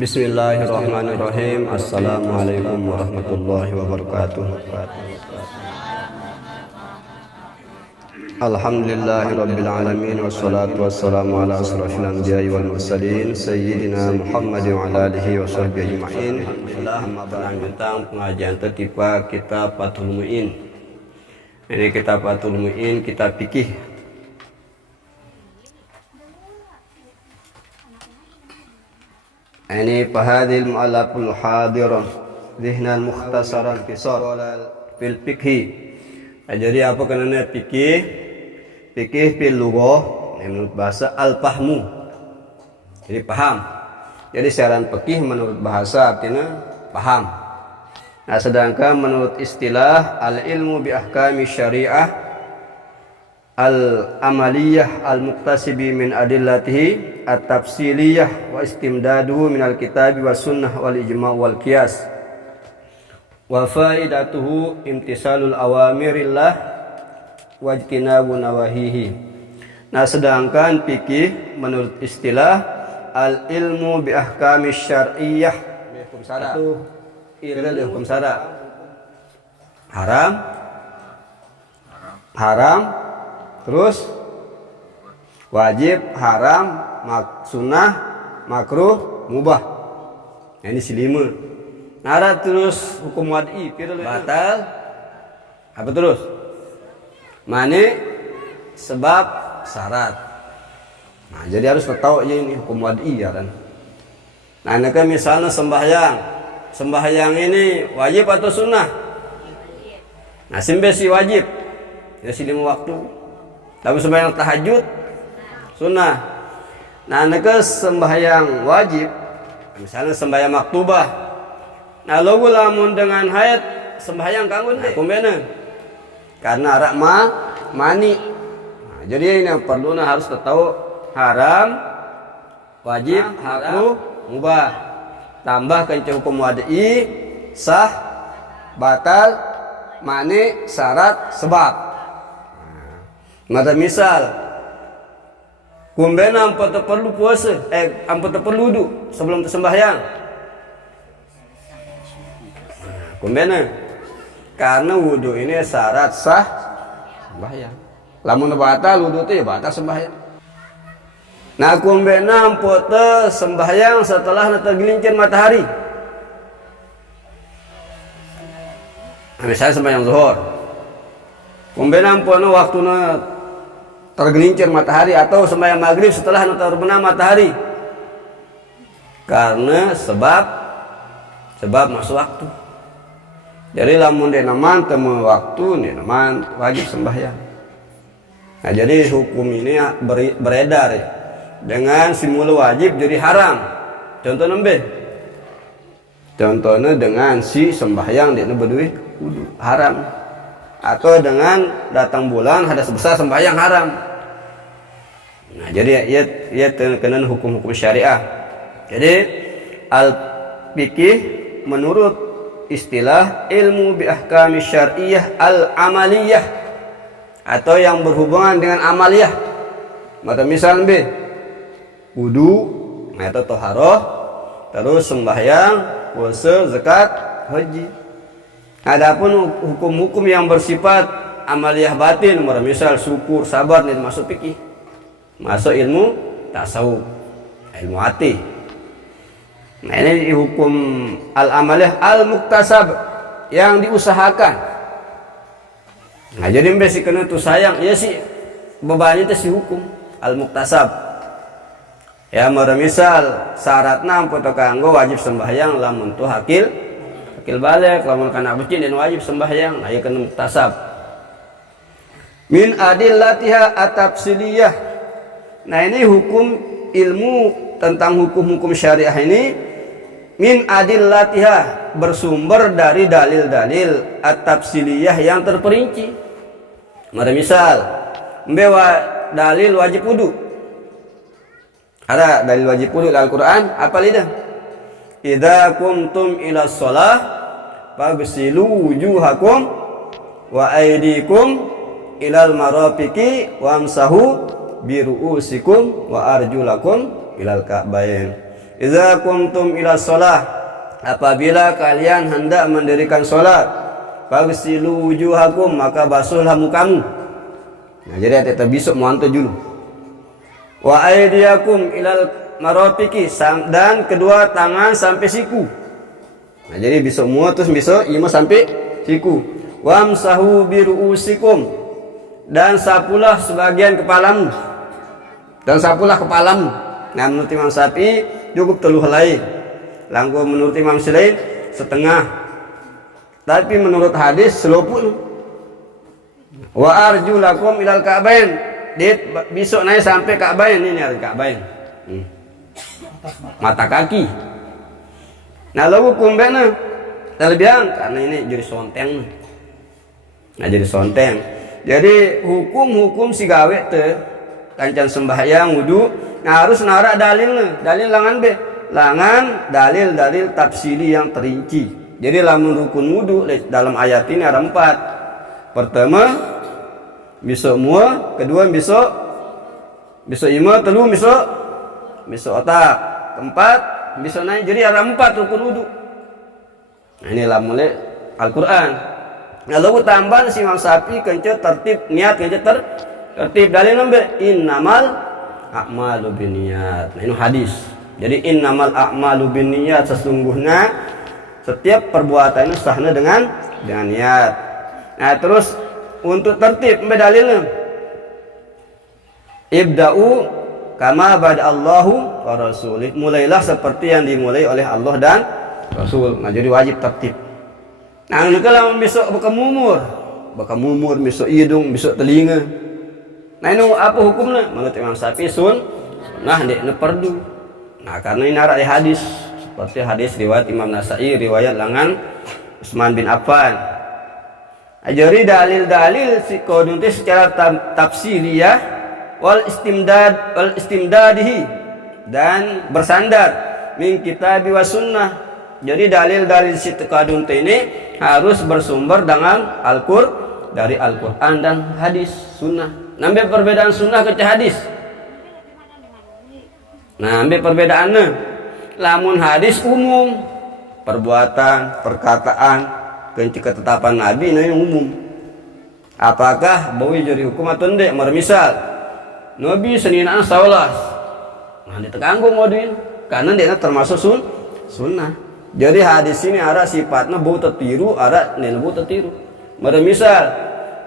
Bismillahirrahmanirrahim. Assalamualaikum warahmatullahi wabarakatuh. Alhamdulillahirabbil alamin wassalatu wassalamu ala asrofil anbiya'i wal mursalin sayyidina Muhammadin wa ala alihi washabbihi ajma'in. Alhamdulillah, tentang pengajian tertipa kitab Fathul Mu'in. Ini kitab Fathul Mu'in, kitab fikih. Ini fahadil mu'allaful hadiran dhihnan mukhtasaran qisar fil fikhi. Jadi apa kenanya fikih? Fikih fil lughah menurut bahasa al-fahmu. Jadi paham. Jadi siaran fikih menurut bahasa artinya paham. Nah, sedangkan menurut istilah al-ilmu bi ahkami syariah al-amaliyah al-muqtasibi min adillatihi at-tafsiliyah wa istimdaduhu minal kitabi wa sunnah wal ijma' wal qiyas wa faidatuhu imtisalul awamirillah wa ijtinabu nawahihi. Nah, sedangkan fikih menurut istilah al-ilmu bi ahkami syar'iyyah hukum syara' itu ilmu hukum syara' haram terus wajib, haram, sunnah, makruh, mubah. Nah, ini silima. Nara terus hukum wad'i, batal. Apa terus? Mani, sebab, syarat. Nah, jadi harus tahu aja ini hukum wad'i ya kan. Nah, ini kan misalnya sembahyang. Sembahyang ini wajib atau sunnah? Nah, simbesi wajib. Ya silima waktu. Tapi sembahyang tahajud sunnah. Nah, neke sembahyang wajib, misalnya sembahyang maktubah. Nah, lo lamun dengan haid sembahyang kanggun deh. Kumbena. Karena arak mani. Nah, jadi ini yang perlu harus tahu haram, wajib, makruh, mubah. Tambah ke hukum wad'i, sah, batal, mani, syarat, sebab. Mata misal kumbena ampun perlu puasa ampun perlu wudu sebelum sembahyang. Kumbena karena wudu ini syarat sah sembahyang. Lamun batal wudu itu ya batal sembahyang. Nah, kumbena ampun sembahyang setelah tergelincir matahari. Nah, misalnya sembahyang zuhur. Kumbena ampun waktuna tergelincir matahari atau sembahyang maghrib setelah terbenam matahari, karena sebab masuk waktu. Jadi lamun dia naman temu waktu dia naman wajib sembahyang. Nah, jadi hukum ini beredar ya. Dengan simula wajib jadi haram. Contoh nembe. Contohnya dengan si sembahyang dia berdui wudu haram. Atau dengan datang bulan ada sebesar sembahyang haram. Nah, jadi ia kena hukum-hukum syariah. Jadi al-fikih menurut istilah ilmu bi ahkami syar'iyyah al-amaliyah atau yang berhubungan dengan amaliyah. Mata misal B wudu, atau toharoh, terus sembahyang, puasa, zakat, haji. Adapun hukum-hukum yang bersifat amaliyah batin, misal syukur, sabar, ini masuk fikih. Masuk ilmu tasawuf, ilmu hati. Nah, ini hukum al-amaliyah al-muktasab yang diusahakan. Nah, jadi besi kena tu sayang, ya sih bebannya itu si hukum al-muktasab. Ya, misal syaratna ampun kanggo wajib sembahyang lamun tu hakil balik, lamun kana becin dan wajib sembahyang, nah ya kena muktasab. Min adillatiha at-tafsiliyah. Nah, ini hukum ilmu tentang hukum-hukum syariah ini min adillatiha bersumber dari dalil-dalil at-tafsiliyah yang terperinci. Mata misal membawa dalil wajib wudu. Ada dalil wajib wudu dalam Al-Qur'an, apa lidah? Idza kumtum ila shalah faghsilu wujuhakum wa aydikum ilal marafiqi wamsahu biru'usikum wa arjulakum ilal ka'bain. Idza qumtum ila shalah, apabila kalian hendak mendirikan salat, faghsilu wujuhakum, maka basuhlah mukamu. Nah, jadi kita besok mau antu dulu. Wa aydiyakum ilal marafiqi, dan kedua tangan sampai siku. Nah, jadi besok mua terus besok ima sampai siku. Wamsahu biruusikum, dan sapulah sebagian kepalamu. Dan sapulah kepalamu. Nah, menurut Imam Syafi'i cukup teluh helai. Langkau menurut Imam Syafi'i setengah. Tapi menurut hadis selopul. Wa arjulakum ilal ka'bain, besok naik sampai ka'bain. Ini ada ka'bain, mata kaki. Nah, lalu kumbena terlebih karena ini jadi sonteng. Nah, jadi sonteng. Jadi hukum-hukum si gawe teh kancan sembahyang wudu, nah harus narak dalil langan be, langan dalil tafsili yang terinci. Jadi lamun rukun wudu dalam ayat ini ada 4. Pertama besok mua, kedua besok ima, telu besok otak, keempat besok naik. Jadi ada 4 rukun wudu. Nah, ini lamun Al-Quran. Lalu tambah si Imam Syafi'i kencet tertib niat, kencet tertib dalil nomor innamal a'malu binniyat. Nah, ini hadis. Jadi innamal a'malu binniyat, sesungguhnya setiap perbuatan itu sahna dengan niat. Nah, terus untuk tertib dalilnya ibda'u kama bada'allahu wa rasulih, mulailah seperti yang dimulai oleh Allah dan Rasul. Nah, jadi wajib tertib. Nah, kalau besok buka mumur, besok hidung, besok telinga. Nah, ini apa hukumnya? Menurut Imam Syafi'i sunnah dek perdu. Nah, karena ini ada di hadis, seperti hadis riwayat Imam Nasa'i, riwayat langan Utsman bin Affan. Jadi dalil-dalil si kodun secara tafsiriyah wal istimdadihi, dan bersandar min kitab wa sunnah. Jadi dalil-dalil si kodun ini harus bersumber dengan dari Al-Quran dan hadis sunnah. Nambil perbedaan sunnah ke hadis. Nah, ambil perbedaannya. Lamun hadis umum, perbuatan, perkataan, ketetapan Nabi ini umum. Apakah bawi jadi hukum atau tidak? Misal Nabi seninaan saulas, nah ditekanggung moduin, karena dia termasuk sunnah. Jadi hadis ini ada sifatnya bau tertiru, ada nilai bau tertiru. Misal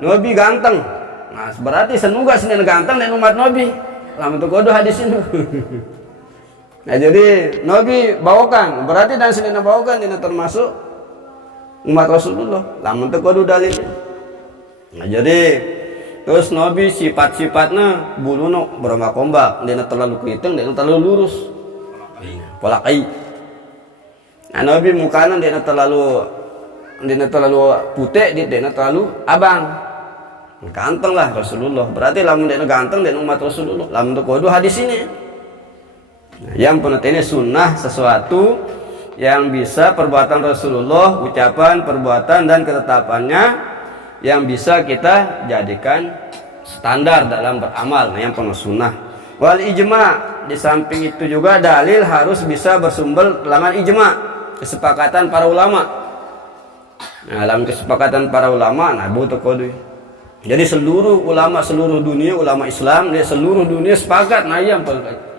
Nabi ganteng, nah berarti senuga senin ganteng dan umat Nabi. Lama itu kodoh hadis ini. Nah, jadi Nabi bawakan, berarti dan senin bawakan ini termasuk umat Rasulullah. Lama itu kodoh dalilnya. Nah, jadi terus Nabi sifat-sifatnya buluno berombak-ombak, dia terlalu keriting, dia terlalu lurus. Pola kai. Nah, Nabi mukanya dia terlalu putih, dia terlalu abang. Ganteng lah Rasulullah. Berarti lamun dia ganteng dan umat Rasulullah. Lamun itu kodoh hadis ini. Nah, yang penting ini sunnah, sesuatu yang bisa perbuatan Rasulullah, ucapan, perbuatan dan ketetapannya yang bisa kita jadikan standar dalam beramal. Nah, yang penuh sunnah. Wal ijma, di samping itu juga dalil harus bisa bersumber dalam ijma, kesepakatan para ulama. Nah, dalam kesepakatan para ulama, nah butuh kode. Jadi seluruh ulama, seluruh dunia, ulama Islam, seluruh dunia sepakat. Nah, yang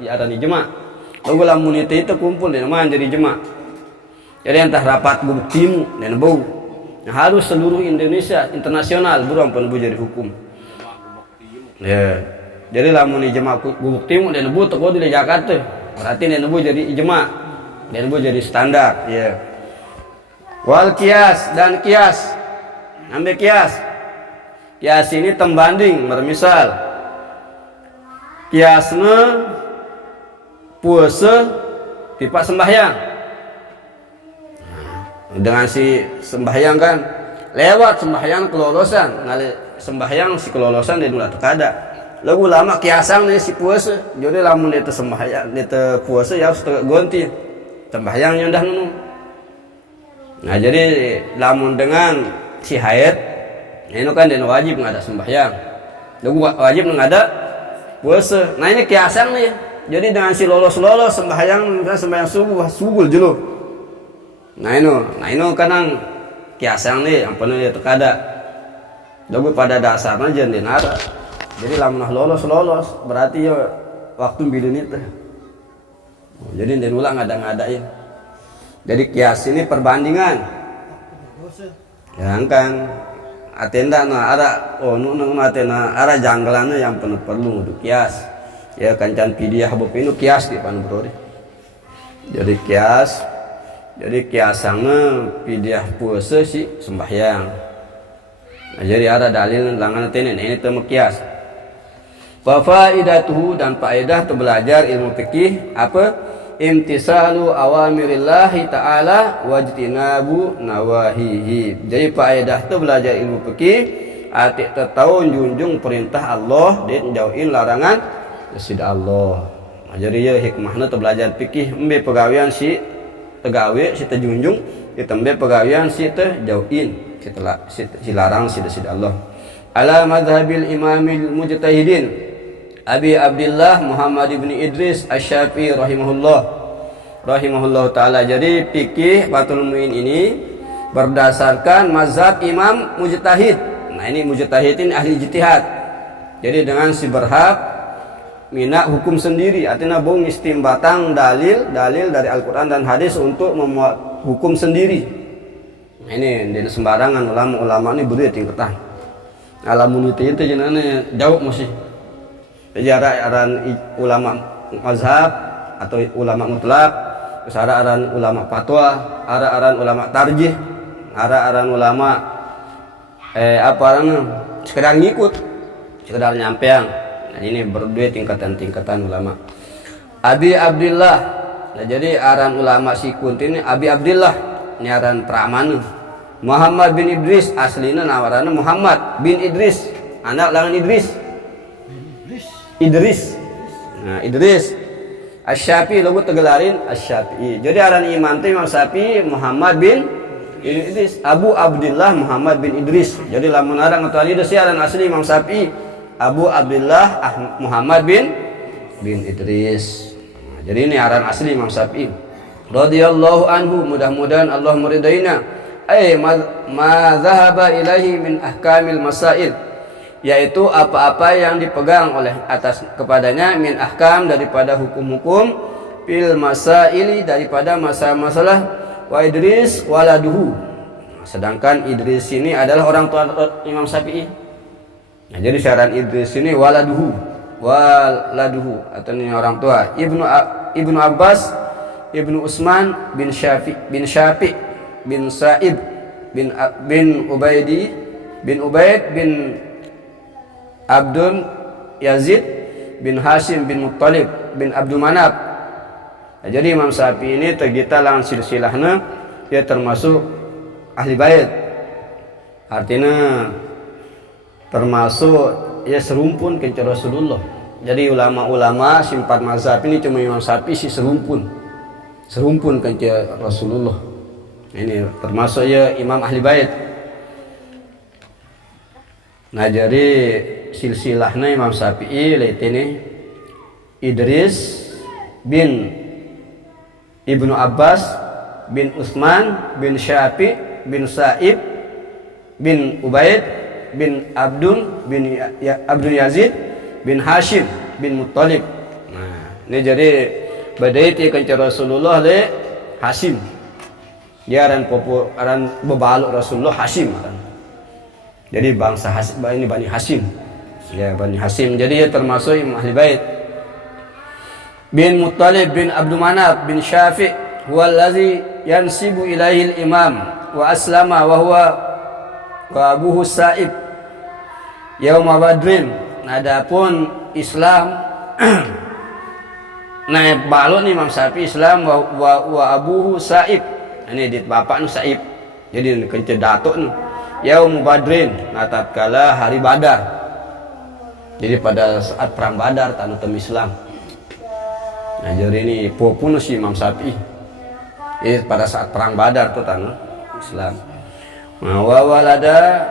ada ijma. Lalu lamun itu kumpul di mana jadi ijma. Jadi entah rapat gubuk timu dan bau. Nah, harus seluruh Indonesia, internasional, buruan pun jadi hukum. Ya, jadi lamun ijma gubuk timu dan butuh kode di Jakarta. Berarti dan jadi ijma. Dan jadi standar, ya. Wal kias dan kias. Ambil kias. Kias ini tembanding, bermisal. Kiasnya puasa tipe sembahyang. Nah, dengan si sembahyang kan lewat sembahyang kelolosan. Nah, sembahyang si kelolosan dia dulu ada. Lalu lama kiasan nih si puasa. Jadi lamun dia sembahyang, dia puasa ya harus ganti. Sembahyangnya udah nunu. Nah, jadi lamun dengan si haid, ini kan dia wajib nggak ada sembahyang. Lalu wajib nggak ada puasa. Nah, ini kiasan nih. Jadi dengan si lolos sembahyang subuh sugul jelo. Nah ini kanang kiasang nih yang penuh itu kada. Dogo pada dasarnya jangan nara. Jadi lamun lolos berarti ya waktu bilin itu. Jadi dia ulang ngada-ngadain. Jadi kias ini perbandingan. Yang kan atenda ada atena ada janggalannya yang perlu untuk kias. Ya kancan pidiah habub ini kias di pan bro. Jadi kiasangnya pidiah puasa sih sembahyang. Nah, jadi ada dalil langan tenen ini temu kias. Fa faidatuhu dan faedah tu belajar ilmu fikih apa? Imtisalu awamirillahi ta'ala wajtinabu nawahihi. Jadi faedah tu belajar ilmu fikih arti tahu junjung perintah Allah dan jauhin larangan sida Allah. Nah, jadi ya hikmahna tu belajar fikih embe pegawean si tegawe si terjunjung ditembe pegawean si terjauhin si larang sida Allah. Ala madhabil imamil mujtahidin Abi Abdullah Muhammad ibn Idris Asy-Syafi'i rahimahullah taala. Jadi fikih Fathul Muin ini berdasarkan mazhab imam mujtahid. Nah, ini mujtahid ini ahli ijtihad. Jadi dengan si berhak mina hukum sendiri, artinya bung istimbatang dalil dari Al-Quran dan hadis untuk membuat hukum sendiri. Nah, ini dari sembarangan ulama ini beri tingkatan. Alamun itu jenenge jauh masih. Jadi aran ulama mazhab atau ulama mutlak, terus aran ulama fatwa, aran ulama tarjih, aran ulama sekedar ngikut, sekedar nyampeang. Nah, ini berdua tingkatan ulama. Abi Abdullah. Nah, jadi aran ulama si Kunti ini Abi Abdullah. Ini aran Pramana. Muhammad bin Idris aslinya nawarannya Muhammad bin Idris. Anak langan Idris. Nah, Idris. Asy-Syafi'i logo tegelarin Asy-Syafi'i. Jadi aran imam itu Imam Syafi'i Muhammad bin Idris. Abu Abdullah Muhammad bin Idris. Jadi lamun aran ngatali itu aran asli Imam Syafi'i Abu Abdullah Muhammad bin Idris. Nah, jadi ini aran asli Imam Syafi'i. Radhiyallahu anhu, mudah-mudahan Allah meridainya. Ma dhahaba ilaihi min ahkamil masail, yaitu apa-apa yang dipegang oleh atas kepadanya min ahkam daripada hukum-hukum fil masaili daripada masalah-masalah wa Idris waladuhu. Sedangkan Idris ini adalah orang tua Imam Syafi'i. Nah, jadi syarat Idris ini waladuhu atau ini orang tua Ibnu Abbas, Ibnu Utsman bin Syafi' bin Sa'ib bin Ubaid bin Abdul Yazid bin Hashim bin Muttalib bin Abdul Manaf. Nah, jadi Imam Syafi'i ini tergita lang silsilahnya, dia termasuk ahli bait. Artinya termasuk ya serumpun ke Rasulullah. Jadi ulama-ulama simpat mazhab ini cuma Imam Syafi'i si serumpun ke Rasulullah. Ini termasuk ya imam ahli bait. Nah, jadi silsilahnya Imam Syafi'i ini Idris bin Ibnu Abbas bin Utsman bin Syafi' bin Sa'ib bin Ubaid bin Abdul Yazid bin Hashim bin Muttalib. Nah, ini jadi badaiti kanca Rasulullah le Hashim. Dia aran bebaluk Rasulullah Hashim. Jadi bangsa Hashim ini Bani Hashim. Ya, Bani Hashim. Jadi dia termasuk imam ahli bait. Bin Muttalib bin Abdul Manaf bin Syafi' huwa allazi yansibu ilaihi al-imam wa aslama wa huwa wa abuhu Sa'ib yauma Badrin. Adapun Islam naik balon Imam Syafi'i Islam wa abuhu Sa'ib. Ini di bapak nu Sa'ib. Jadi kencet datuk nu yaum Badrin, tatkala hari Badar. Jadi pada saat perang Badar tanu tem Islam. Nah, jadi ini popunu si Imam Syafi'i. Ini pada saat perang Badar tuh tanu Islam. Nah, wa walada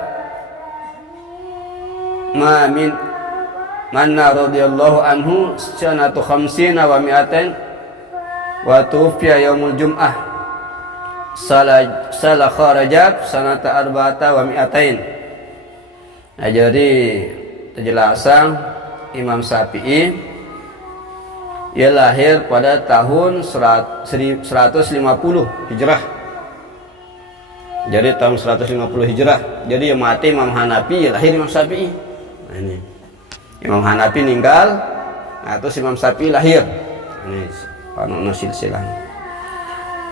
manna radhiyallahu anhu sanatu khamsina wa mi'atain wa tufiya yaumul jum'ah salah kharajat sanata arba'ata wa mi'atain. Nah, jadi penjelasan Imam Syafi'i ia lahir pada tahun 150 Hijrah. Jadi tahun 150 Hijrah. Jadi yang mati Imam Hanafi, lahir Imam Syafi'i. Nah, ini Imam Hanafi meninggal, nah terus Imam Syafi'i lahir. Ini panono silsilah.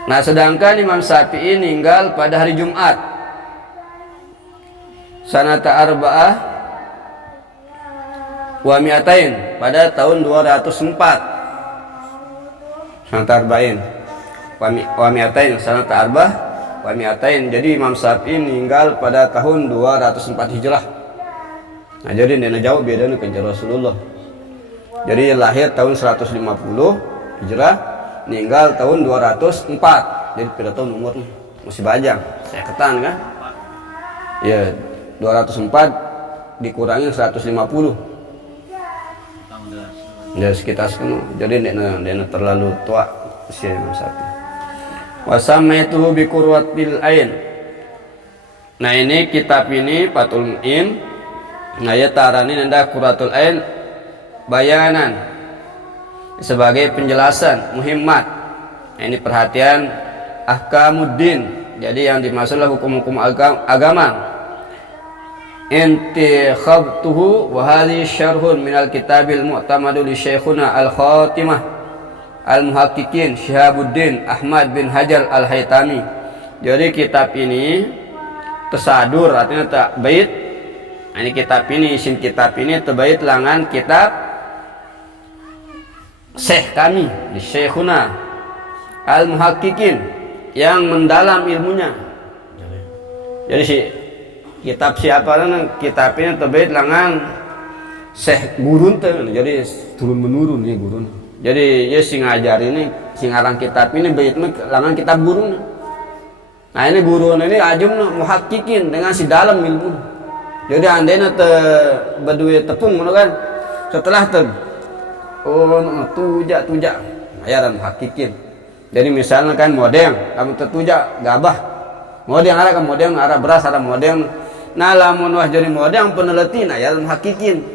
Nah, sedangkan Imam Syafi'i meninggal pada hari Jumat. Sanata arba'ah wa mi'atain, pada tahun 204. Sanata arba'in wa mi'atain, sanata arba'ah wa mi'atain. Jadi Imam Syafi'i meninggal pada tahun 204 Hijrah. Nah, jadi nenek jauh beda nih dengan Rasulullah. Jadi lahir tahun 150 Hijrah, meninggal tahun 204. Jadi beda tahun umurnya. Masih bajang. Saya ketan kan? Ya, 204 dikurangi 150. Ya sekitar sekian. Jadi nenek terlalu tua usia Imam Syafi'i. Wasamaitu bi qurratil ain. Nah, ini kitab ini Fathul Mu'in. Nah, ya tarani nanda Qurratul Ain bayanan sebagai penjelasan muhimmat. Nah, ini perhatian ahkamuddin. Jadi yang dimaksudlah hukum-hukum agama. Intikhabtuhu wa hadhi syarhun minal kitabil mu'tamadu li syekhuna al-khatimah al-muhaqqiqin Syihabuddin Ahmad bin Hajar al-Haytami. Jadi kitab ini tasadur, artinya tak bait. Ini kitab ini, isin kitab ini terbait langan kitab syekh kami, di syekhuna al-muhaqqiqin, yang mendalam ilmunya. Jadi si kitab siapa nang kitab ini terbait langan syekh gurun teh. Jadi turun menurun nih gurun. Jadi ya sing ngajar ini, sing ngarang kitab ini bait langan kitab gurun. Nah, ini gurun ini ajum muhaqqiqin dengan si dalam ilmu. Jadi andainya berdua tepung kan, setelah tujak ayaran hakikin. Jadi misalnya kan modeng, kamu tertujak gabah, modeng ada kan modeng, ada beras ada modeng. Nah, lamun wah jadi modeng peneliti ayaran hakikin.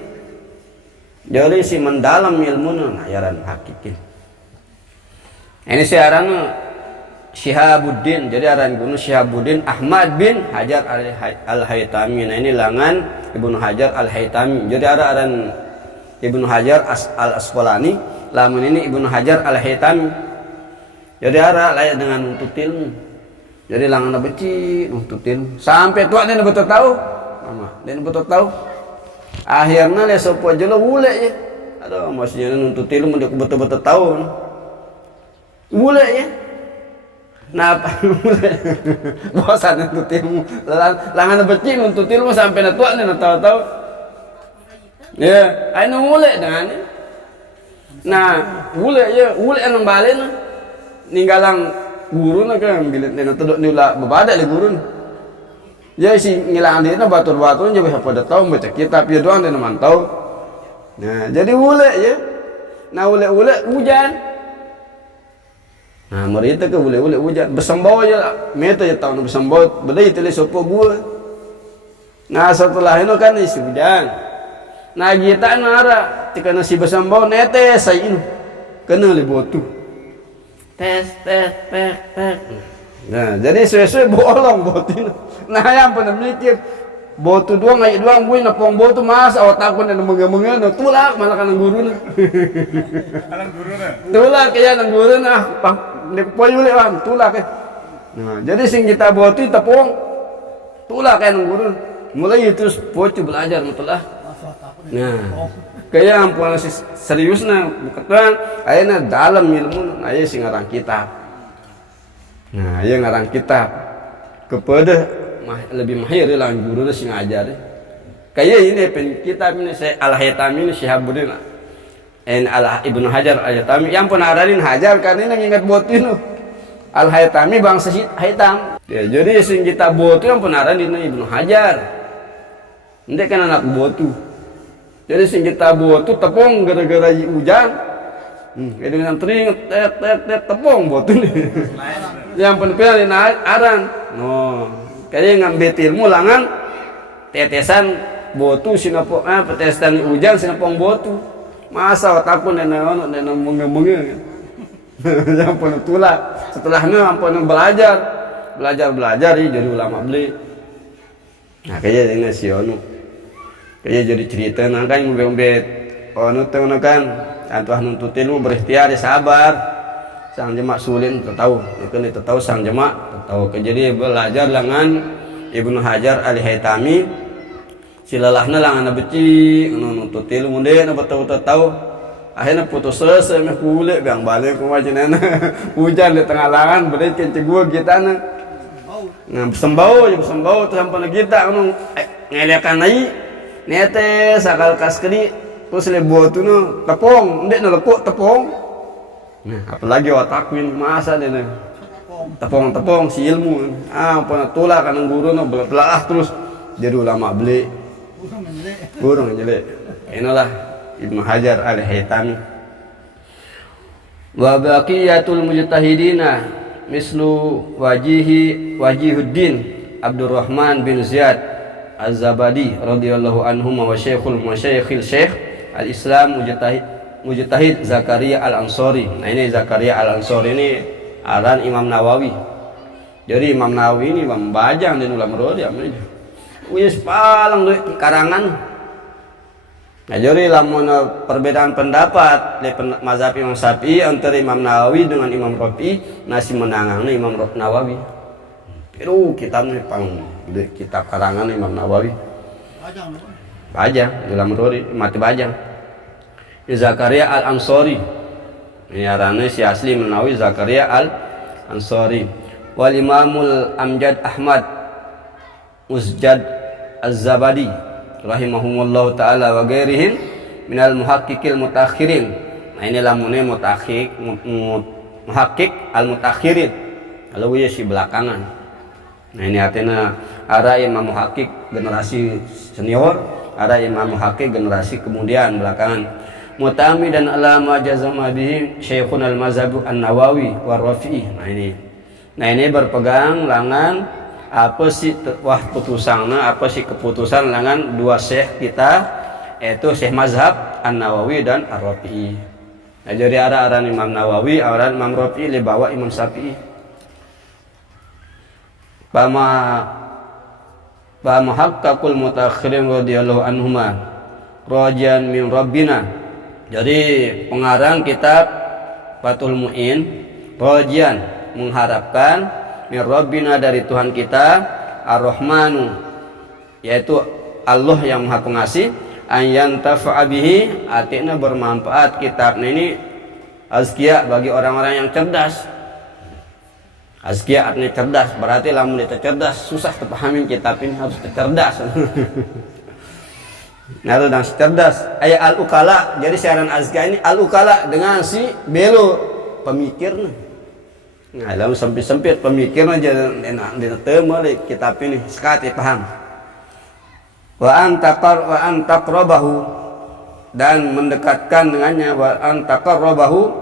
Jadi si mendalam ilmu ayaran hakikin. Ini siaran Syihabuddin. Jadi aran guru Syihabuddin Ahmad bin Hajar al-Haytami. Nah, ini langan Ibnu Hajar al-Haytami. Jadi ada aran Ibnu Hajar al-Asqalani, lamun ini Ibnu Hajar al-Haytami. Jadi ada layak dengan nuntut ilmu. Jadi langan beci nuntut ilmu sampai tua dia betul tahu. Mama, dia betul tahu. Akhirnya le sopo jelo ule ya. Aduh, maksudnya nuntut ilmu dia betul-betul tahu. Ule ya. Nah, bosan nuntut ilmu, langan beci nuntut ilmu sampai tua nih tahu-tahu. Ya, ayo mulai dengan ini. Nah, mulai ya, mulai yang balik lah. Ninggalang guru nak kan, bilik nina tuduk nila berbada le guru. Ya si ngilang dia na batur-batur je bisa pada tahu baca kitab ya doang dia mantau. Nah, jadi mulai ya. Nah, mulai hujan. Nah, mereka ke boleh hujan bersembau aja meta ya tahu bersembau bedai tele sopo gua. Nah, setelah itu kan isi hujan. Nah, kita nara tika nasi bersembau netes saya ini kena le botu tes. Nah, jadi sesuai bolong botin. Nah, yang pernah mikir botu doang ngai doang gue napong botu mas awak takut dan menga-menga tulak malah kan guru na. Alang guru na. Tulak kaya nang guru na. Poyo lewan tulak eh. Nah, jadi sing kita botu tepung tulak kaya nang guru. Mulai terus poco belajar mutulah. Nah, kaya ampun serius na bukan ayeuna dalam ilmu aya sing ngarang kitab. Nah, aya ngarang kitab kepada lebih mahir lah guru sing ngajar. Kayak ini pen kitab ini saya al-Haytami ini Syihabuddin Ibnu Hajar al-Haytami yang pun aranin Hajar karena ngingat botin al-Haytami bangsa hitam. Ya, jadi sing kita botu yang pun aranin Ibnu Hajar. Ndek kan anak botu. Jadi sing kita buat tuh tepung gara-gara hujan. Jadi yang teringat tet tepung buat nih. Yang penting aran. No, kayaknya ngambil ilmu langan tetesan botu sinapong tetesan hujan sinapong botu. Masa otakku nenek menge-menge. Yang penuh tulak. Setelahnya ampun belajar jadi ulama beli. Nah kayaknya ini si Onu. Kayaknya jadi cerita kan ngombe-ngombe Onu tuh kan antuah nuntut ilmu berikhtiar sabar. Sang jemaah sulin tahu, mungkin itu tahu sang jemaah tahu. Jadi belajar dengan Ibnu Hajar Al-Haytami silalahna langan beci nuntut ilmu deh betul-betul tahu. Akhirnya putus selesai meh kulit biang balik ke wajanana. Hujan di tengah langan beri kencegua kita na. Nah sembau tuh sampai kita ngelekan naik nete sakal kaskedi terus lebuat tuh no tepung ndek no lekuk tepung. Nah apalagi otaknya masa deh nih tepung si ilmu pernah tulak kan guru no belah terus jadi ulama beli burung jelek inilah Ibnu Hajar Al-Haytami. Wa baqiyatul mujtahidina mislu Wajihuddin Abdurrahman bin Ziyad Az-Zabadi radhiyallahu anhu wa syekhul masyayikhil syekh al-Islam mujtahid Zakaria Al-Ansari. Nah ini Zakaria Al-Ansari ini aran Imam Nawawi. Jadi Imam Nawawi ini Imam Bajang dan ulama rodi amanya. Wis palang karangan. Nah jadi lamun perbedaan pendapat di mazhab Imam Syafi'i antara Imam Nawawi dengan Imam Rafi'i nasi menangangnya Imam Nawawi. Itu kitabnya pang kitab karangan Imam Nawawi. Bajang dalam rori mati bajang. Zakaria Al-Ansari. Ini arane si asli Nawawi Zakaria Al-Ansari. Wal Imamul Amjad Ahmad Uzjad Az-Zabadi rahimahumullah ta'ala wa ghairihim minal muhaqqiqil mutakhirin. Nah ini lamunnya muhaqqiq al-mutakhirin kalau ya si belakangan. Nah ini artinya ada imam muhaqqiq generasi senior, ada imam muhaqqiq generasi kemudian belakangan. Mutami dan alama jazama bihi Syekhun al-Mazhab an-Nawawi wa Rafi'i. Nah ini berpegang langan apa sih putusannya, apa sih keputusan lengan dua syekh kita yaitu Syekh Mazhab An-Nawawi dan Ar-Rafi'i. Nah jadi ada aran Imam Nawawi, aran Imam Rafi'i le bawa Imam Syafi'i. Bama haqqaqul mutakhirin radhiyallahu anhuma rajan min rabbina. Jadi pengarang kitab Fathul Mu'in rajan mengharapkan min Rabbina dari Tuhan kita Ar-Rahmanu yaitu Allah yang Maha Pengasih an tafa'a bihi artinya bermanfaat kitabnya ini azkiya bagi orang-orang yang cerdas. Azkiya artinya cerdas berarti lamun kita cerdas susah terpahamin kitab ini harus cerdas. Nah itu dan cerdas ayat al-ukala jadi siaran azkiya ini al-ukala dengan si belo pemikirnya. Nah, dalam sempit pemikiran aja ditemu kitab ini sekali paham. Wa antaqrabahu dan mendekatkan dengannya wa antaqrabahu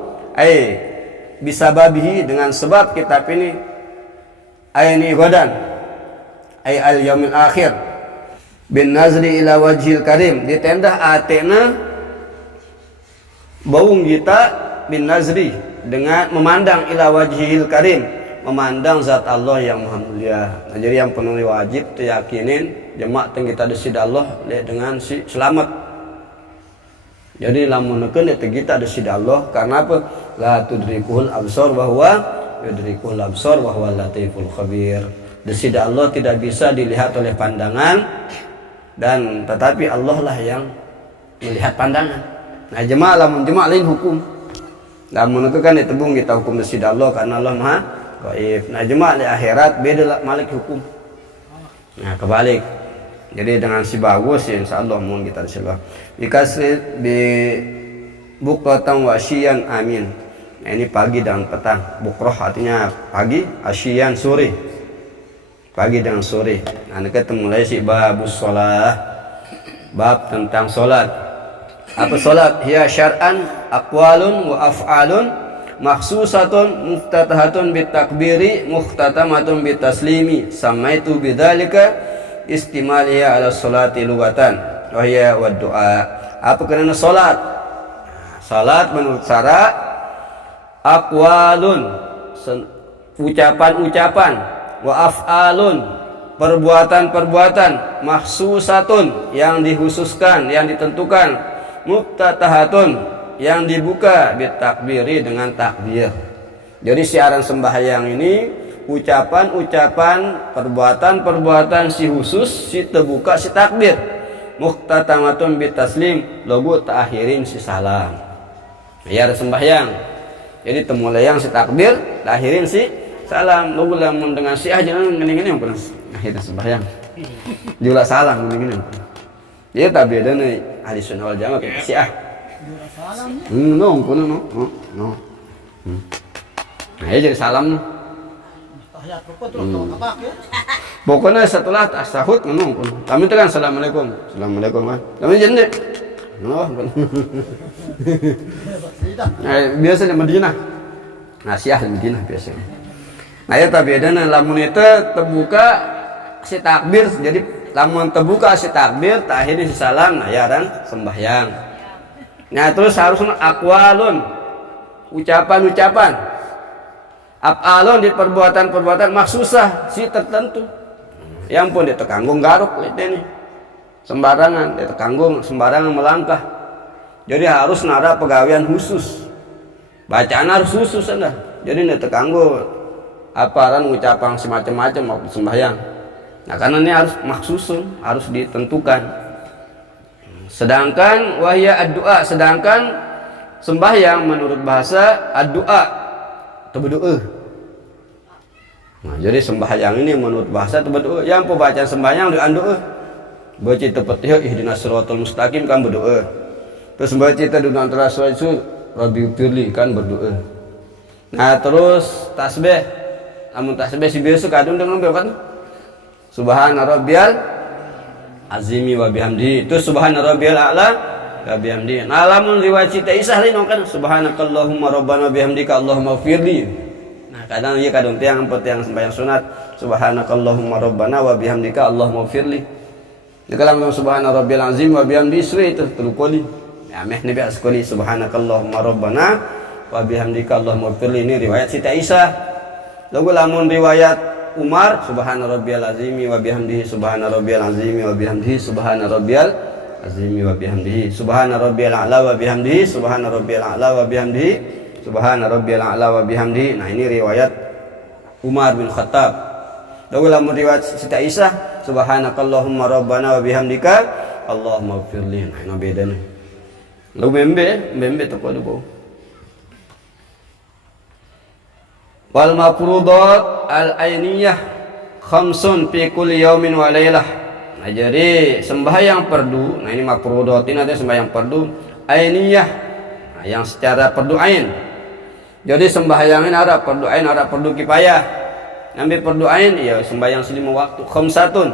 bisababihi dengan sebab kitab ini ini godan al yaumil akhir bin nazri ila wajhil karim ditendah atena baung kita bin nazri dengan memandang ila wajhil karim memandang zat Allah yang maha mulia. Nah, jadi yang penuh wajib yakinin jemaah teng kita di sida Allah dengan si selamat. Jadi lamun neukeun eta kita di sida Allah karena apa? La tudrikul absar wa huwa yudrikul absar wa huwa latiful khabir. Di sida Allah tidak bisa dilihat oleh pandangan dan tetapi Allah lah yang melihat pandangan. Nah, jemaah lamun jemaah lain hukum. Namun itu kan ditebung kita hukum di sida Allah karena Allah Maha Gaib. Nah jemaah di akhirat beda malik hukum. Nah kebalik. Jadi dengan si bagus ya insyaallah mohon kita disilbah. Dikasih di bukratan wa asyian amin. Nah ini pagi dan petang. Bukroh artinya pagi, asyian sore. Pagi dan sore. Nah kita mulai si babus sholat. Bab tentang sholat. Apa salat? Hiya syar'an aqwalun wa af'alun makhsusatun muftatahatun bitakbiri muhtatamatun bitaslimi samaitu bidzalika istimaliya ala salati lugatan wa hiya wa du'a. Apa kenana salat? Salat menurut syara aqwalun ucapan-ucapan wa af'alun perbuatan-perbuatan makhsusatun yang dikhususkan, yang ditentukan, muftatahatun yang dibuka bitakbiri dengan takbir. Jadi siaran sembahyang ini ucapan-ucapan, perbuatan-perbuatan si khusus, si terbuka, si takbir. Muhtatamatun bitaslim, logo takhirin si salam. Ya sembahyang. Jadi temulai si takbir, takhirin si salam. Logo lamun dengan si jangan gini-gini yang pernah akhirnya sembahyang. Juga salam gini-gini. Dia tak beda nih ahli sunnah wal jamaah kayak Syiah. No. Nah, ya jadi salam. Pokoknya setelah tasahud ngono. Kami itu kan assalamualaikum. Assalamualaikum kan. Kami jadi no. Nah, biasa di Madinah. Nah, Syiah di Madinah biasanya. Nah, ya tak beda nih lamun itu terbuka si takbir jadi lamun terbuka si takbir takhir si salam nah ya dan sembahyang. Nah terus harus aqwalun ucapan-ucapan af'alun di perbuatan-perbuatan maksusah si tertentu yang pun dia terkanggung garuk ini sembarangan dia terkanggung sembarangan melangkah jadi harus nara pegawaian khusus bacaan harus khusus anda jadi dia terkanggung aparan ucapan semacam-macam waktu sembahyang. Nah karena ini harus maksusun, harus ditentukan. Sedangkan wahya ad-du'a, sedangkan sembahyang menurut bahasa ad-du'a atau berdoa. Nah jadi sembahyang ini menurut bahasa atau berdoa. Yang pembacaan sembahyang doa. Baca tepatih ihdinas siratal mustaqim kan berdoa. Terus baca doa antara sujud Rabbi firli kan berdoa. Nah terus tasbih, namun tasbih si biasa kadung dengan berapa? Subhana rabbiyal azimi wa bihamdi. Itu subhana rabbiyal a'la wa bihamdi. Nah, lamun riwayat Siti Aisyah lain kan subhanakallahumma rabbana bihamdika Allahumma firli. Nah, kadang ieu kadang tiang yang sembahyang sunat subhanakallahumma rabbana wa bihamdika Allahumma firli. Di kalam subhana rabbiyal azim wa bihamdi suwe itu telu kali. Ya meh nabi askali subhanakallahumma rabbana wa bihamdika Allahumma firli ini riwayat Siti Aisyah. Lalu lamun riwayat Umar subhana rabbiyal azimi wa bihamdihi subhana rabbiyal azimi wa bihamdihi subhana rabbiyal azimi wa bihamdihi subhana rabbiyal a'la wa bihamdihi subhana rabbiyal a'la wa bihamdihi subhana rabbiyal a'la wa bihamdihi. Nah ini riwayat Umar bin Khattab. Lalu lamun riwayat Siti Aisyah subhanakallahumma rabbana wa bihamdika Allahumma firli. Nah ini beda nih. Lalu membe tu kalau wal mafruḍat al ainiyah khamsun fi kulli yaumin wa lailah. Nah jadi sembahyang fardu, nah ini mafruḍat ini ada sembahyang fardu ainiyah, nah, yang secara fardu ain. Jadi sembahyang ini ada fardu ain, ada fardu kifayah. Ambil fardu ain ya sembahyang 5 waktu khamsatun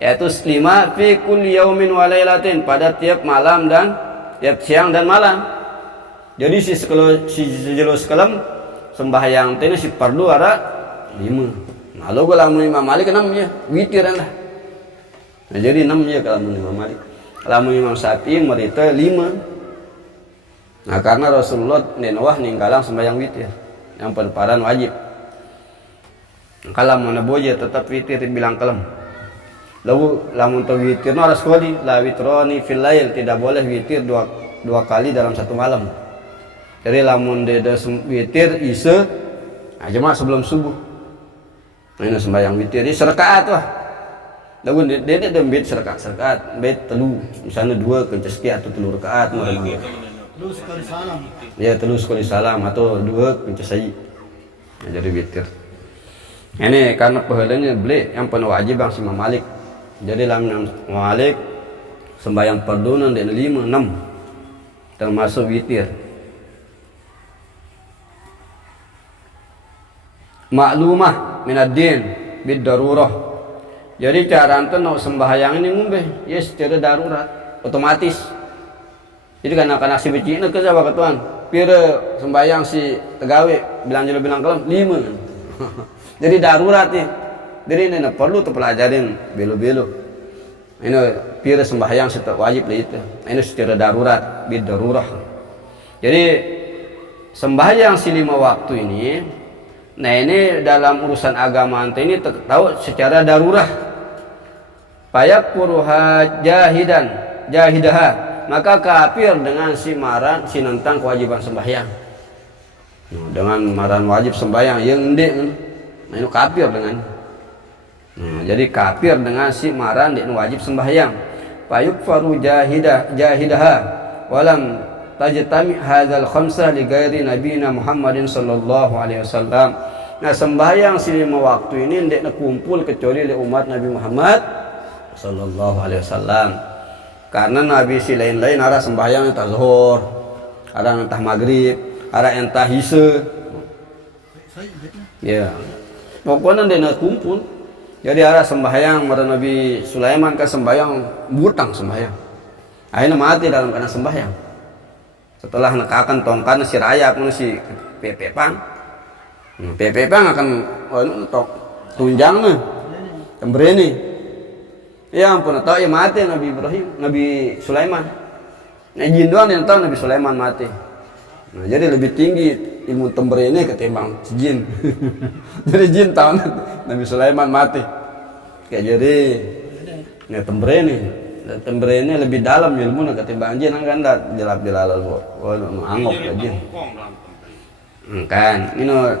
yaitu 5 fi kulli yaumin wa lailatin pada tiap malam dan tiap siang dan malam. Jadi si jelos kalam sembahyang teh si fardu ada 5. Nah lo kalau Imam Malik 6 ya, witir anda. Nah jadi 6 ya kalau Imam Malik. Kalau Imam Syafi'i merita 5. Nah karena Rasulullah nenwah ninggalang sembahyang witir yang perparan wajib. Kalau mana boja tetap witir bilang kalam. Lalu lamun tau witir no harus kali la witroni fil lail, tidak boleh witir dua kali dalam satu malam. Jadi lamun dia witir isya, nah cuma sebelum subuh. Nah ini sembahyang witir, ini serakaat wah. Lalu dia dembit serakaat, bait telu, misalnya 2 kenceski atau 3 rakaat. Telu sekali salam. Ya telu sekali salam atau 2 kencesai. Nah, jadi witir. Ini karena pahalanya beli yang penuh wajib bang Imam Malik. Jadi lamun Malik sembahyang fardu dan 5, 6 termasuk witir. Maklumah minad-din bid darurah. Jadi cara ente nak sembahyang ini ngumbe, ya secara darurat, otomatis. Jadi anak-anak si beci ini kerja apa tuan? Pira sembahyang si tegawe bilang kelam 5. Jadi darurat nih. Jadi ini perlu terpelajarin belu-belu. Ini pira sembahyang si wajib lah itu. Ini secara darurat, bidarurah. Jadi sembahyang si 5 waktu ini, nah ini dalam urusan agama ini tahu secara darurat. Payak puruha jahidaha. Maka kafir dengan si maran si tentang kewajiban sembahyang. Dengan maran wajib sembahyang yang ndek, nah itu kafir dengan. Jadi kafir dengan si maran ndek wajib sembahyang. Payuk faru jahidaha walam tajtami hadzal khamsah li ghairi nabiyina Muhammadin sallallahu alaihi wasallam. Nah sembahyang si 5 waktu ini ndek kumpul kecuali oleh umat Nabi Muhammad sallallahu alaihi wasallam. Karena Nabi si lain-lain ada sembahyang entah zuhur, ada entah maghrib, ada entah isya. Ya. Pokoknya dia kumpul. Jadi ada sembahyang pada Nabi Sulaiman kan sembahyang butang sembahyang. Akhirnya mati dalam keadaan sembahyang. Setelah nekakan tongkan si raya pun si pepepang. Pepepang akan tunjang nih. Tembreni. Ya ampun, tahu ya mati Nabi Sulaiman. Nah jin doang yang tahu Nabi Sulaiman mati. Nah jadi lebih tinggi ilmu tembre ini ketimbang jin. Jadi jin tahu Nabi Sulaiman mati. Kayak jadi ya tembre ini lebih dalam ilmu ketimbang jin kan dah jelap jelalal angok ya jin. Kan ini